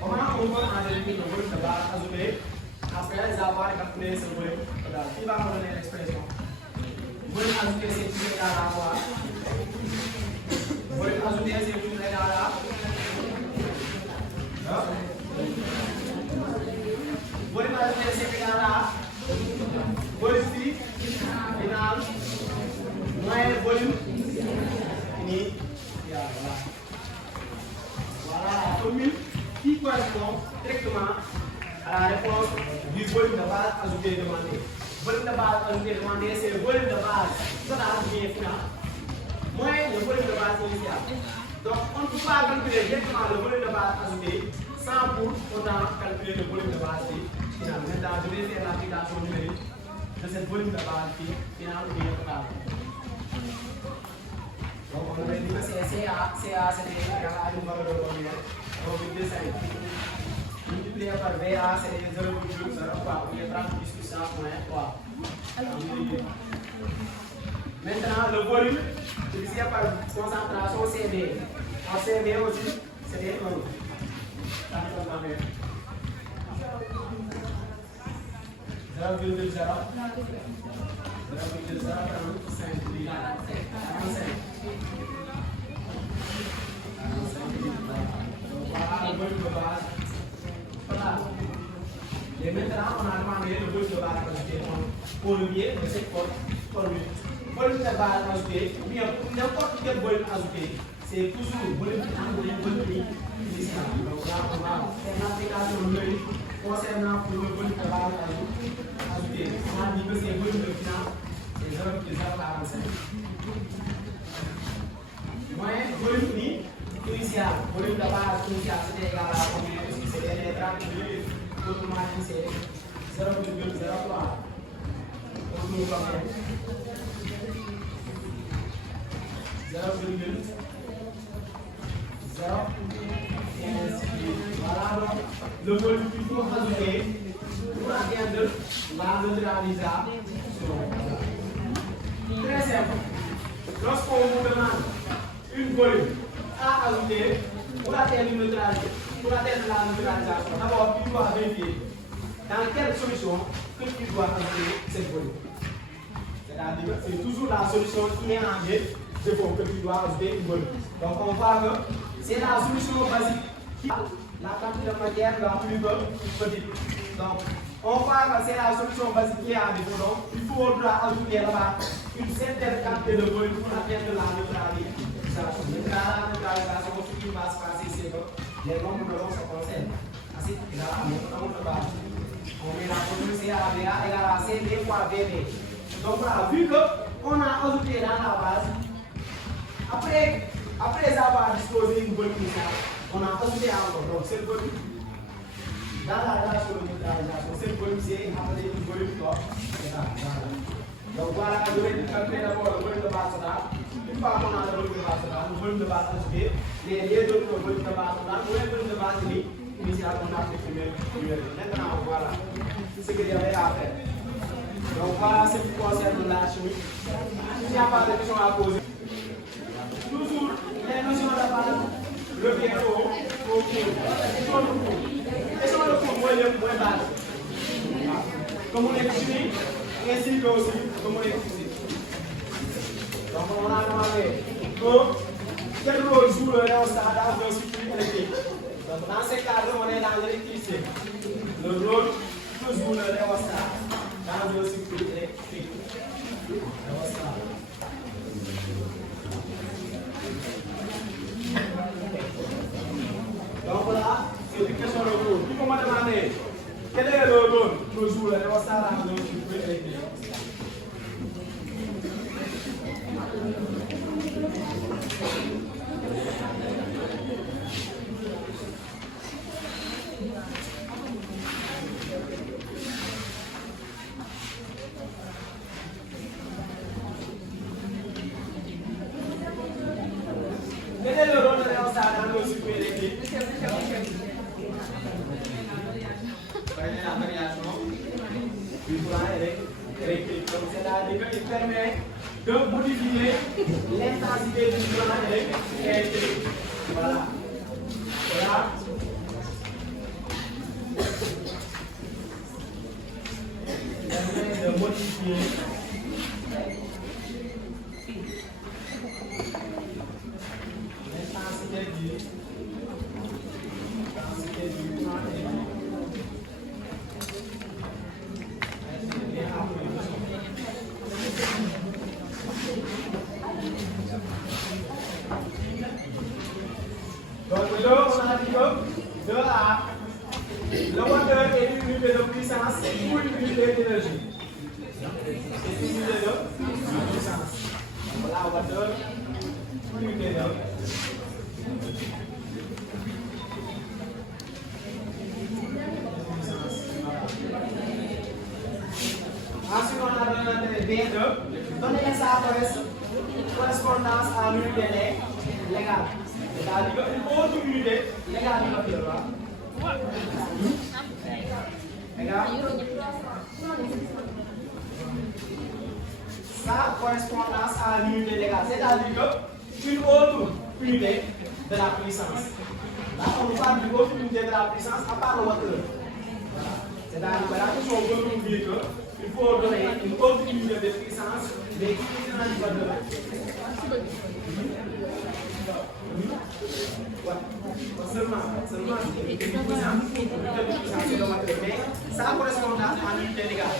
Comment on peut en déduire le volume de base ajouté après avoir calculé ce volume là? Qui va me donner l'expression? Volume ajouté, c'est tout égal à quoi? Volume ajouté, c'est tout égal à volume ajouté, c'est égal à volume final moins volume fini. Voilà la formule qui correspond directement à la réponse du volume de base ajouté demandé. Volume de base ajouté demandé, c'est le volume de base total qui est final moins le volume de base initial. Donc on ne peut pas calculer directement le volume de base ajouté sans pour autant calculer le volume de base final. Maintenant, je vais faire l'application numérique de cette volume de base finale qui est totale. Donc on avait dit que c'est CA, c'était égal à une valeur de combien? Donc 5. Multiplié par VA, c'est 0,03, ou 30 puissance moins 3. Maintenant, le volume divisé par concentration CD. En CD aussi, c'est 1. Ça nous donne 0,0. 0,035. Voilà le volume de base total. Et maintenant, on a demandé le volume de base ajouté pour le biais de cette formule. Volume de base ajouté, ou bien pour n'importe quel volume ajouté, c'est toujours volume final ou volume initial. Donc là, on va faire l'application numérique concernant pour le volume de base ajouté. On a dit que c'est volume de final, c'est 0,045. Moins volume fini, initial, volume de base initial, c'était égal à combien? C'était les 30 minutes, autrement dit, c'est 0,03. Autrement combien? 0,0. Voilà donc le volume qu'il faut ajouter pour atteindre la neutralisation. Très simple. Lorsqu'on vous demande une volume à ajouter pour atteindre la neutralisation, d'abord il doit vérifier dans quelle solution que tu dois ajouter cette volume. C'est-à-dire que c'est toujours la solution qui est en défaut que tu dois ajouter une volume. Donc on voit que c'est la solution basique qui a la quantité de matière la plus petite. Donc on voit que c'est la solution basique qui est en défaut. Donc il faudra ajouter là-bas une certaine quantité de volume pour atteindre la neutralisation. La neutralisation, ce qui va se passer, c'est que les nombres de l'eau se concernent. Ainsi, on met la formule CA égale à CD fois VB. Donc voilà, vu qu'on a ajouté dans la base, après avoir disposé une volume initiale, on a ajouté encore. Donc cette volume, dans la relation de neutralisation, cette volume c'est appelé une volume corps. Donc voilà, je vais calculer d'abord le volume de base totale. Une fois qu'on a le volume de base totale, le volume de base ajouté, les autres volumes de base totale, le volume de base initiale qu'on a supprimé. Maintenant, voilà ce qu'il y avait à faire. Donc voilà ce qui concerne la chimie. Il n'y a pas de questions à poser. Toujours les notions de base reviennent au cours. Question de cours, moins base. Comme on est chimie, ainsi que aussi comme on est physique. Donc on a demandé quel rôle joue le réostat dans un circuit électrique. Donc dans ce cadre, on est dans l'électricité. Le rôle que joue le réostat dans un circuit électrique. Donc voilà, c'est une question de rôle. Qui peut me demander quel est le rôle que joue le réostat dans un circuit électrique? Quel est le rôle de réostat dans le circuit électrique? La variation du courant électrique. Donc c'est-à-dire qu'il permet de modifier l'intensité du courant électrique. Voilà. Voilà. Il permet de modifier l'intensité du courant électrique. Donc là, on a dit que de A, le moteur est une unité de puissance ou une unité d'énergie. C'est une unité de puissance. Donc là, moteur, une unité de ensuite, on a donné B2. Donner sa correspondance à l'unité légale. C'est-à-dire une autre unité légale de la loi. Sa correspondance à l'unité légale. C'est-à-dire une autre unité de la puissance. Là, on parle d'une autre unité de la puissance à part le moteur. Voilà. C'est-à-dire que la question veut nous dire qu'il faut donner une autre unité de puissance, mais qui est dans le niveau de la seulement une puissance, mais ça correspond à l'unité légale.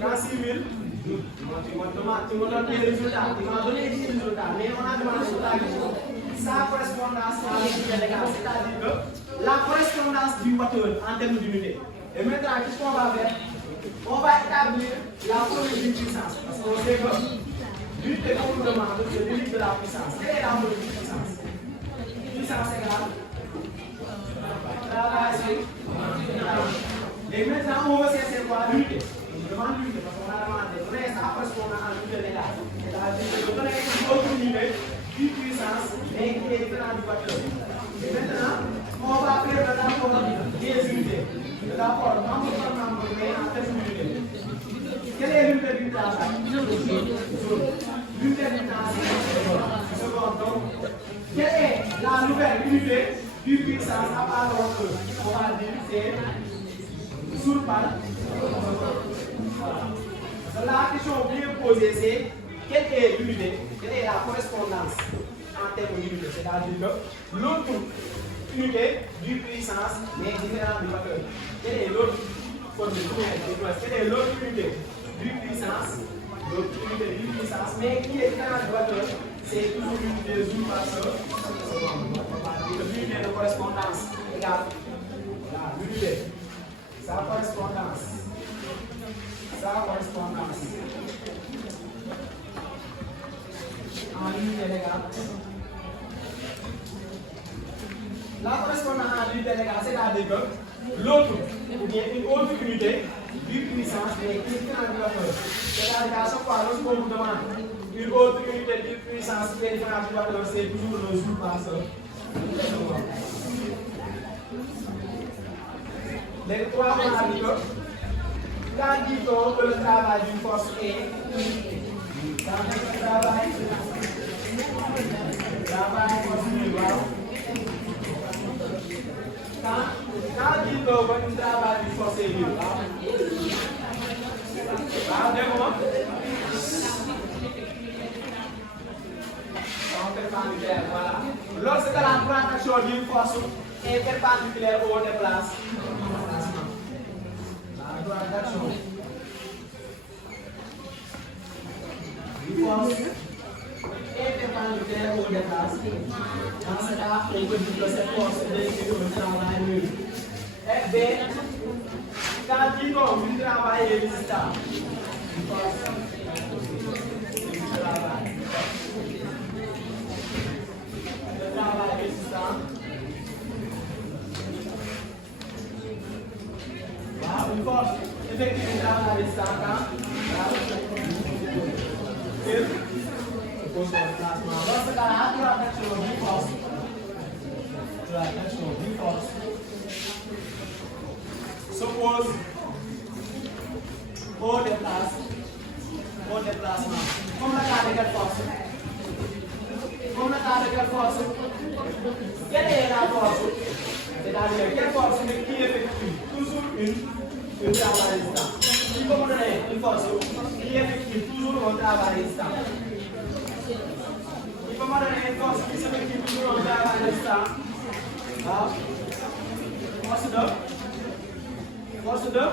36 000. Tu m'as donné les résultats, mais on a demandé sur la question. Sa correspondance à l'unité légale, c'est-à-dire que la correspondance du moteur en termes d'unité. Et maintenant, qu'est-ce qu'on va faire? On va établir la formule d'une puissance. Parce qu'on sait que l'unité qu'on nous demande, c'est l'unité de la puissance. Quelle est la formule d'une puissance? Puissance égale travail sur. Et maintenant, on va chercher quoi? L'unité. On demande l'unité parce qu'on a demandé. On est ça parce qu'on a un unité d'égale. C'est-à-dire que on a une autre unité d'une puissance, mais qui est différente du facteur. Et maintenant, on va faire le rapport des unités. Le rapport membre par membre, mais en termes d'unité. Quelle est l'unité du travail? L'unité du travail. Seconde, donc, quelle est la nouvelle unité d'une puissance à part l'autre? On va dire c'est joule par. La question bien posée, c'est quelle est l'unité? Quelle est la correspondance en termes d'unité? C'est-à-dire que l'autre unité d'une puissance mais différente du facteur. Quelle est l'autre formule? Quelle est l'autre unité d'une puissance? L'autre unité d'une puissance mais qui est différente du facteur? C'est toujours l'unité de joule par seconde. L'unité de correspondance égale l'unité. Sa correspondance. Sa correspondance. En unité légale. La correspondance en unité légale, c'est-à-dire que l'autre, ou bien une autre unité d'une puissance mais qui est différente du facteur. C'est-à-dire qu'à chaque fois, lorsqu'on vous demande une autre unité d'une puissance qui est différente du facteur, c'est toujours le joule par seconde. Les trois mots à dire quand dit-on que le travail d'une force est quand le travail continue, quand dit-on que le travail d'une force est libre? Perpendiculaire, voilà. Lorsque la grande action d'une force est perpendiculaire au déplacement. La grande action d'une force est perpendiculaire au déplacement. Dans ce cas, on peut dire que cette force est décrite au travail nul. FB, quand dit-on du travail est résistant? Une force du travail. Travail résistant. Une force effective du travail résistant quand dans ce cas-là, tu as l'action d'une force. Tu as l'action d'une force. Suppose au déplacement. Comme le cas de quelle force? Comme le cas de quelle force? Quelle est la force? C'est-à-dire quelle force qui effectue toujours une travail résistant? Il faut me donner une force qui effectue toujours un travail résistant. Il faut me donner une force qui s'effectue toujours un travail résistant. Force de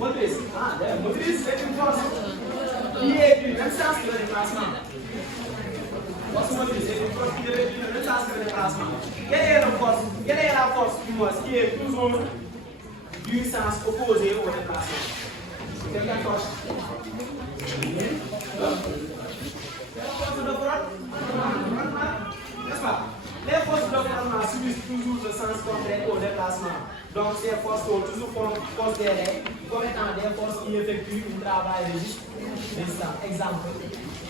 motrice. Motrice, c'est une force qui est du même sens que le déplacement. Force motrice, c'est une force qui est du même sens que le déplacement. Quelle est la force du motrice qui est toujours du sens opposé au déplacement? C'est quelle force? La force de frottement, n'est-ce pas? Les forces de frottement subissent toujours le sens contraire au déplacement. Donc ces forces sont toujours considérées comme étant des forces qui effectuent un travail résistant. Exemple,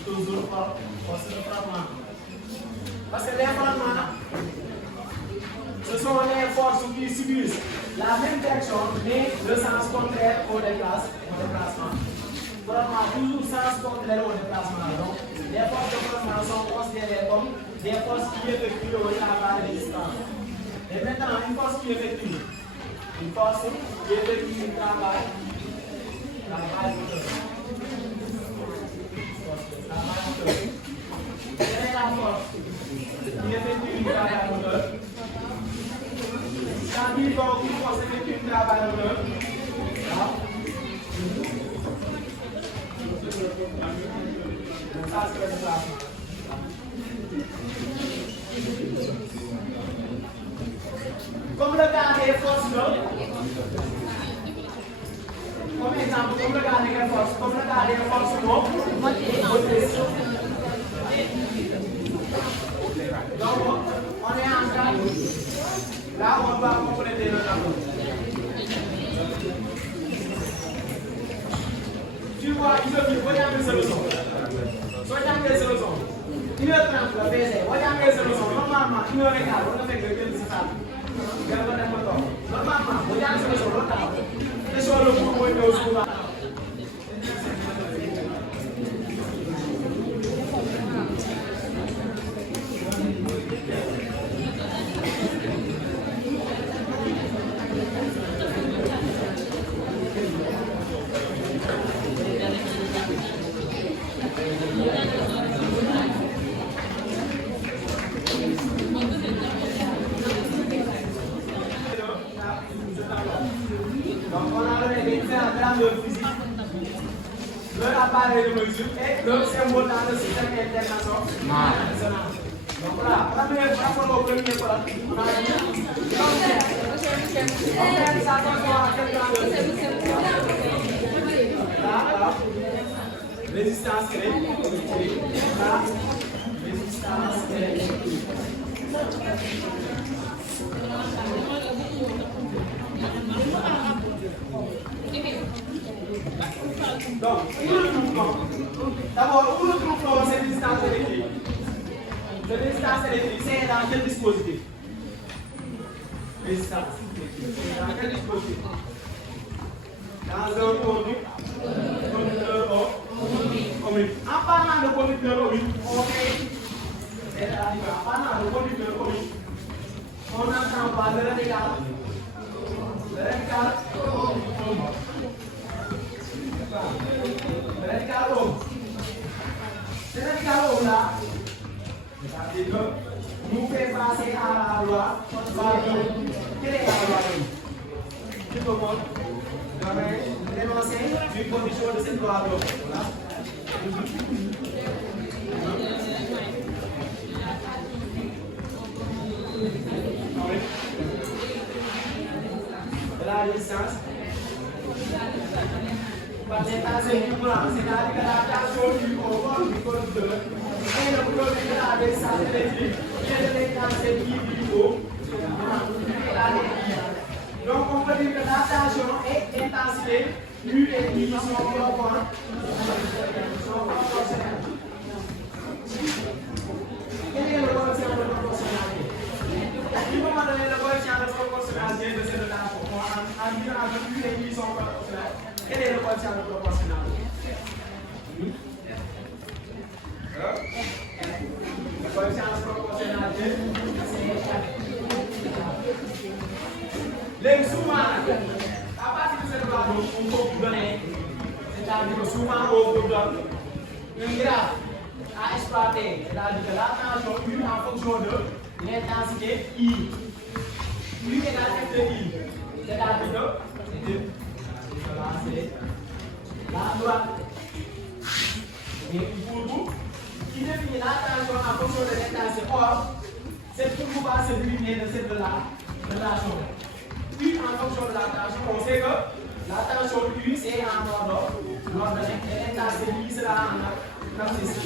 toujours force de frottement. Parce que les frottements, ce sont les forces qui subissent la même direction, mais le sens contraire au déplacement. Frottement, toujours sens contraire au déplacement. Donc, les forces de frottement sont considérées comme des forces qui effectuent le travail résistant. Et maintenant, une force qui effectue un travail moteur. Quelle est la force qui effectue un travail moteur? Quand il faut qu'une force effectue un travail moteur, ça c'est le déplacement. Comme le cas des forces comme le gars des forces, comme le gars des forces, donc on est en train, là on va compléter le tableau. Tu vois, il faut y avoir une solution. Soit il y a une solution. 1h30 la baissée, on y a une solution. Normalement, 1h15, on a fait que quelques étapes. Normalement, on y a une solution. C'est sur le coup, on est au souvent. Appareil de mesure et le symbole dans le système international. Donc voilà, première fois, premier fois, on a dit, ça là, résistance électrique, là, résistance électrique. Donc, où le trouvons? D'abord, où le trouvons cette résistance électrique? Cette résistance électrique, c'est dans quel dispositif? Résistance électrique, c'est dans quel dispositif? Dans un conducteur ohmique. En parlant de conducteur ohmique, en parlant de conducteur ohmique, on entend par le radical. Le radical c'est le radical là, c'est-à-dire que nous fait passer à la loi. Quelle est la loi? Tout le monde devrait dénoncer une condition de cette loi. La résistance. C'est-à-dire que la tension du corps du conducteur et le produit de la résistance électrique et de l'intensité du haut. Donc on peut dire que la tension et l'intensité U et I sont proportionnelles. Quel est le coefficient de proportionnalité? Il faut me donner le coefficient de proportionnalité de cette tension. En disant que U et I sont proportionnels. Quel est le coefficient de proportionnalité? Le coefficient de proportionnalité, c'est souvent, à partir de cette loi, on peut vous donner, c'est-à-dire que souvent, on vous donne un graphe à exploiter, c'est-à-dire que la tension U en fonction de l'intensité I. U égale F de I, c'est-à-dire que c'est la loi pour vous qui définit la tension en fonction de l'intensité. Or, cette courbe va se dériver de cette relation. U en fonction de la tension, on sait que la tension U c'est en ordre et l'intensité I sera en abscisse.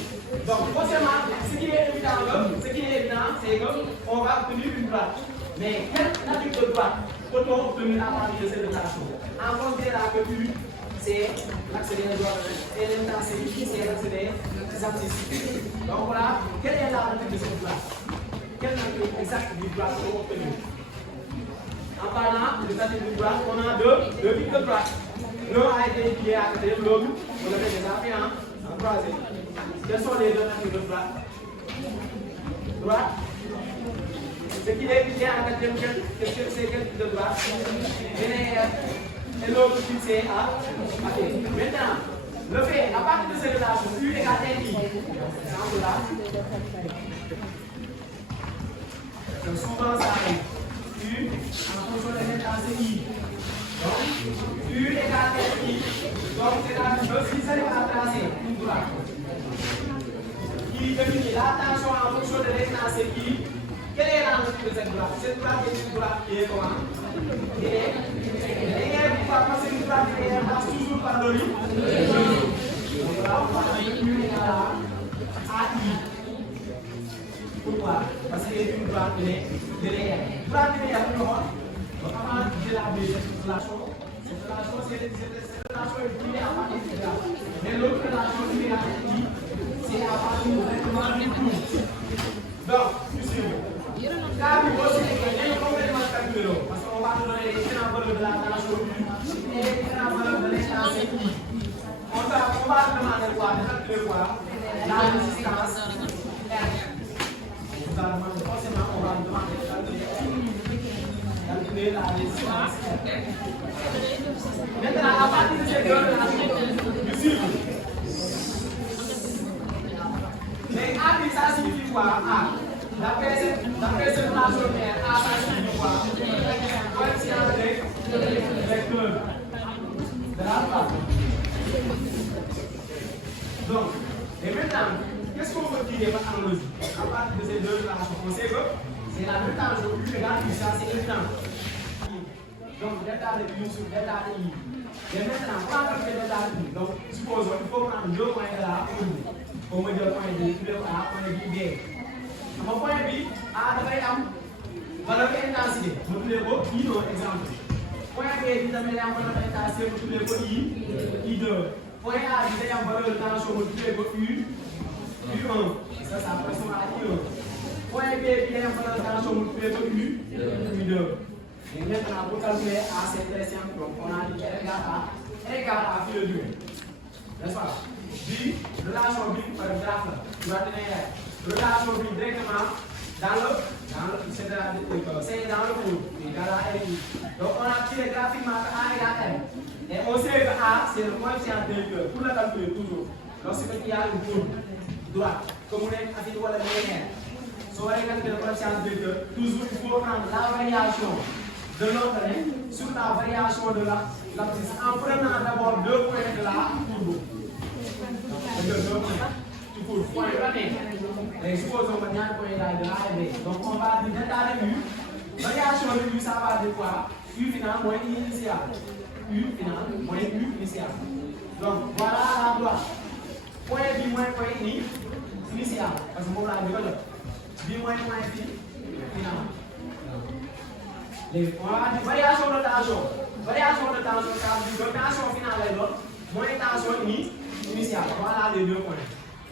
Donc, forcément, ce qui est évident, c'est qu'on va obtenir une droite. Mais quelle nature de droite peut-on obtenir à partir de cette relation? En considérant que U, c'est l'axe des droites et l'intensité I, c'est l'axe des abscisses. Donc voilà, quelle est la nature de cette droite? Quelle nature exacte du droite pour obtenir? En parlant de nature du droite, on a deux types de droite. L'un a été étudié à côté de l'autre, on le fait déjà fait en croisé. Quelles sont les deux natures de droite? Droite. Ce qui est étudié en quatrième, c'est quel type de droite? Linéaire. Et l'autre type c'est AT. Maintenant, le fait, à partir de cette relation, U égale NI. Exemple là. Donc souvent ça arrive. U en fonction de l'intensité I. Donc, U égale NI. Donc c'est-à-dire que si ça n'est pas tracé, une droite. Qui définit la tension en fonction de l'intensité I. Quelle est la nature de cette droite? Cette droite est une droite qui est comment? Linéaire. Linéaire, pourquoi? Parce que une droite linéaire passe toujours par le valeur yi. Voilà, on va dire U égale à I. Pourquoi? Parce que une droite linéaire. Droite linéaire, on va donc avant de la cette relation, c'est cette relation est à partir de là. Mais l'autre relation qui est à I, c'est à partir directement du coup. Donc, tu suis. Là, il faut aussi les complètement calculé. Parce qu'on va nous donner les différentes valeurs de la tension U et les différentes valeurs de l'intensité I. On va demander quoi? De calculer quoi? La résistance R. On va demander forcément, on va demander de calculer la résistance R. Maintenant, à partir de ces deux relations, du suivre. Mais A, ça signifie quoi? A. D'après cette relation R, A, ça signifie quoi? Coefficient de vecteur de la place. Donc, et maintenant, qu'est-ce qu'on peut tirer par analogie? À partir de ces deux relations, on sait que c'est la même tangente U égale U, ça c'est évident. Donc, delta de U sur delta de I. Et maintenant, on va calculer delta de I. Donc, supposons qu'il faut prendre deux points de là pour me dire point B, A, point B. Mon point B, A dafay am valeur intensité. Je tuddee ko I par exemple. Point B bi tamit am valeur intensité, je tuddee ko I2. Point A bi day am valeur de tension, je tuddee ko U1. Ça correspond à I1. Point B bi day am valeur de tension, je tuddee ko U2. Et maintenant, pour calculer A, c'est très simple. Donc, on a dit R égale à phi de durée. N'est-ce pas? Bi, relation bi par graphe, tu vas tenir relation bi directement c'est dans le cours, dans la RI. Donc on a tiré graphiquement que A égale M. Et on sait que A c'est le coefficient de vecteur. Pour le calculer toujours, lorsqu'il y a une courbe droite, comme on est à ou à la linéaire, si on va calculer le coefficient de vecteur, toujours il faut prendre la variation de l'autre sur la variation de l'abscisse en prenant d'abord deux points de la courbe. Point et supposons que ñaari point là de A et B. Donc on va dire delta de U. Variation de U, ça va dire quoi? U final moins I initial. U final moins U initial. Donc voilà la droite. Point B moins point I initial. Parce que mon là je vais B moins point I final. Les variation de tension. Variation de tension, ça veut dire que tension finale est l'autre. Moins tension initiale. Voilà les deux points.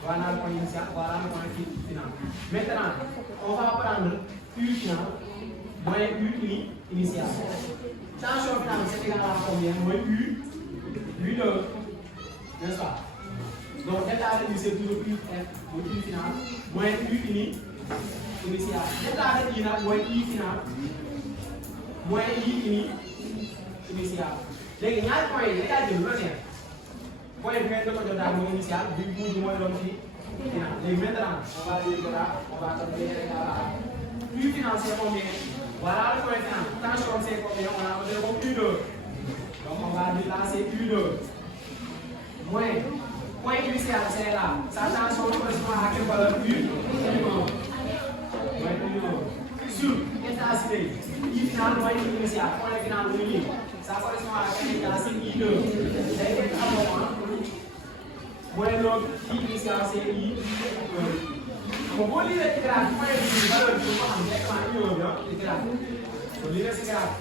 Voilà le point initial, voilà le point final. Maintenant, on va prendre U final moins U initial. Tension finale, c'est égal à combien? Moins U2. N'est-ce pas? Donc, delta de U, c'est toujours U final moins U initial. Delta de I, moins I final moins I initial. Les ñaari points yi dañu jël lu neex. Point bi ngeen ko jox daal mooy initial bi mujj mooy doon ci final. Léegi maintenant on va dire que là on va calculer U final c'est combien? Voilà le point final. Tension c'est combien? On a posé comme U2. Donc on va dire là c'est U2. Moins point initial c'est là. Sa tension correspond à quelle valeur? U1. Moins U1. Sur intensité. I final moins I initial. Point final mooy ça correspond à quelle intensité? I2. Day nekk à moment. Moins l'autre, I initial c'est I. Bon, boo lire ci graphe point bi valeur bi ko xam directement I1 bi ci graphe. Boo lire ci graphe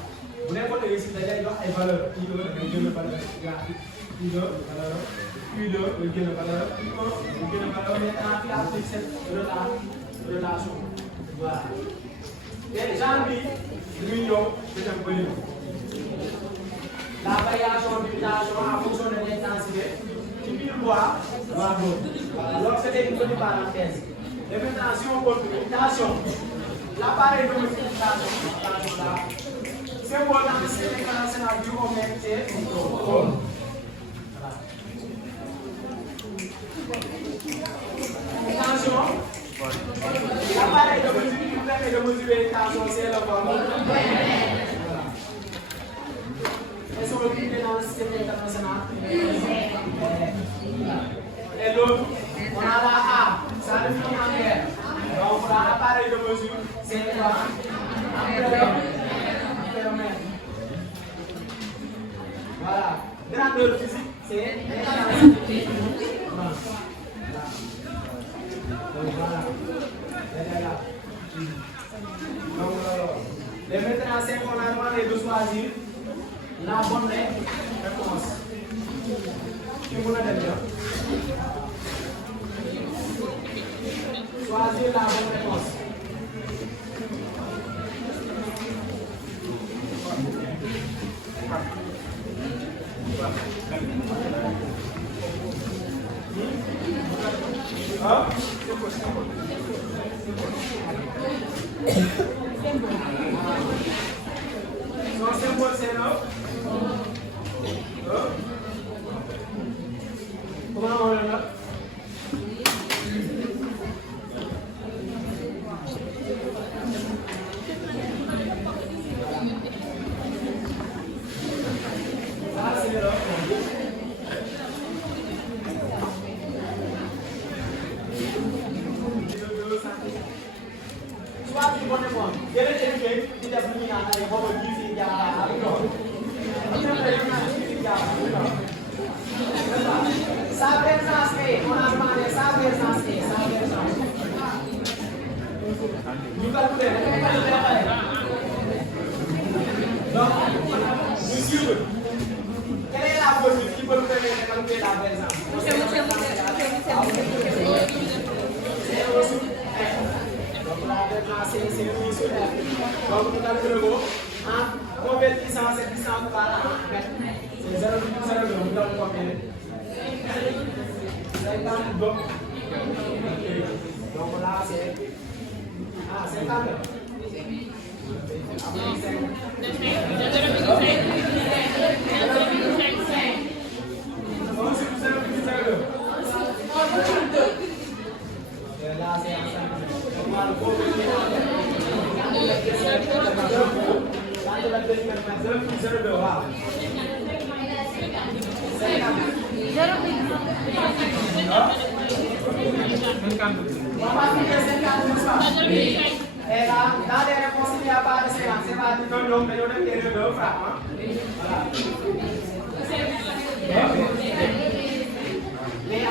bu nekkoon réussite da lay jox ay valeur I2 nga jël valeur graphique I2 valeur U2 nga jël valeur I1 nga jël valeur maintenant fi applique cette relation. Voilà. Et genre bi muy ñëw dina bëri. La variation de tension en fonction de l'intensité. Qui pile bois, voilà. Alors c'était une petite parenthèse. Et maintenant, si on continue, attention, l'appareil de multiplication, attention là, c'est bon dans le système international du moment, c'est bon. Attention, l'appareil de multiplication permet de mesurer les tensions, c'est le bon. Est-ce qu'on peut dans le système international? Et l'autre, on a la A, ça définit en ampère. Donc l'appareil de mesure, c'est quoi? Ampère. Voilà. Grandeur physique, c'est donc voilà. Donc, maintenant, c'est qu'on a demandé de choisir la bonne réponse. Qui vous l'a dit? Choisir la bonne réponse. Hein? Son symbole c'est non? Comment on le note? Ça c'est le soit tu connais moi. Il y a des gens qui disent que nous avons des gens qui sa présence est, on a demandé sa présence est, sa présence. Nous calculons, donc, nous suivons. Quelle est la formule qui peut nous permettre de calculer la présence? Donc la présence c'est 1 sur R. Donc nous calculons en convertissant cette distance par mètre. C'est 0,02, nous donnons combien? 52. Donc là c'est 52. Là c'est et là, dans les réponses, il n'y a pas de séance. C'est pas du tout long, mais on a des deux frappes. Mais en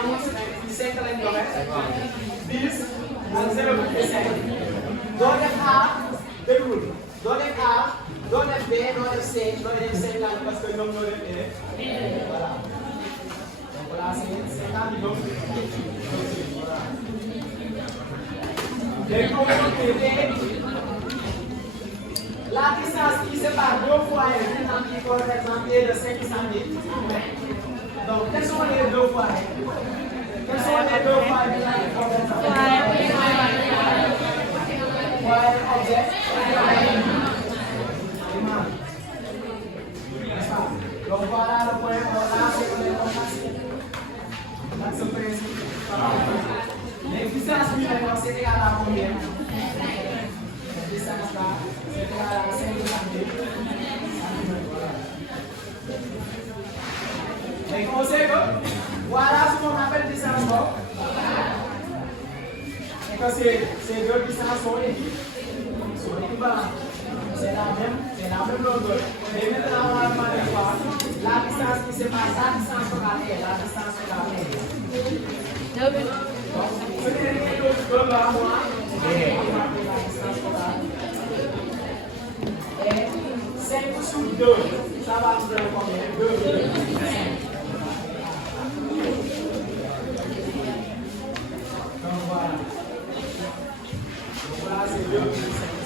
5 lañ joxe 10 ak 0,5 doo def A déglu doo def A doo def B doo def C doo def 50 parce que ñoom ñoo def E voilà donc là c'est 50 donc voilà léegi on va la distance qui sépare deux foyers qui correspond de 500 000. Donc, quels sont les deux foyers? Quels sont les deux foyers? Foyer objet. Donc, voilà le point. Voilà, c'est le principe. Les distances minimales, c'est égal à combien? La distance là, c'est égal à 50 000. Et on sait que voilà ce qu'on appelle distance mort. Et que ces deux distances sont équivalentes. C'est la même longueur. Mais maintenant, on va demander quoi? La distance qui sépare la distance focale et la distance focale. Donc, ce qui est là, moi, la distance focale. Et 5 sur 2, ça va nous donner combien? 2,5. Donc voilà. Donc là, c'est 2,5.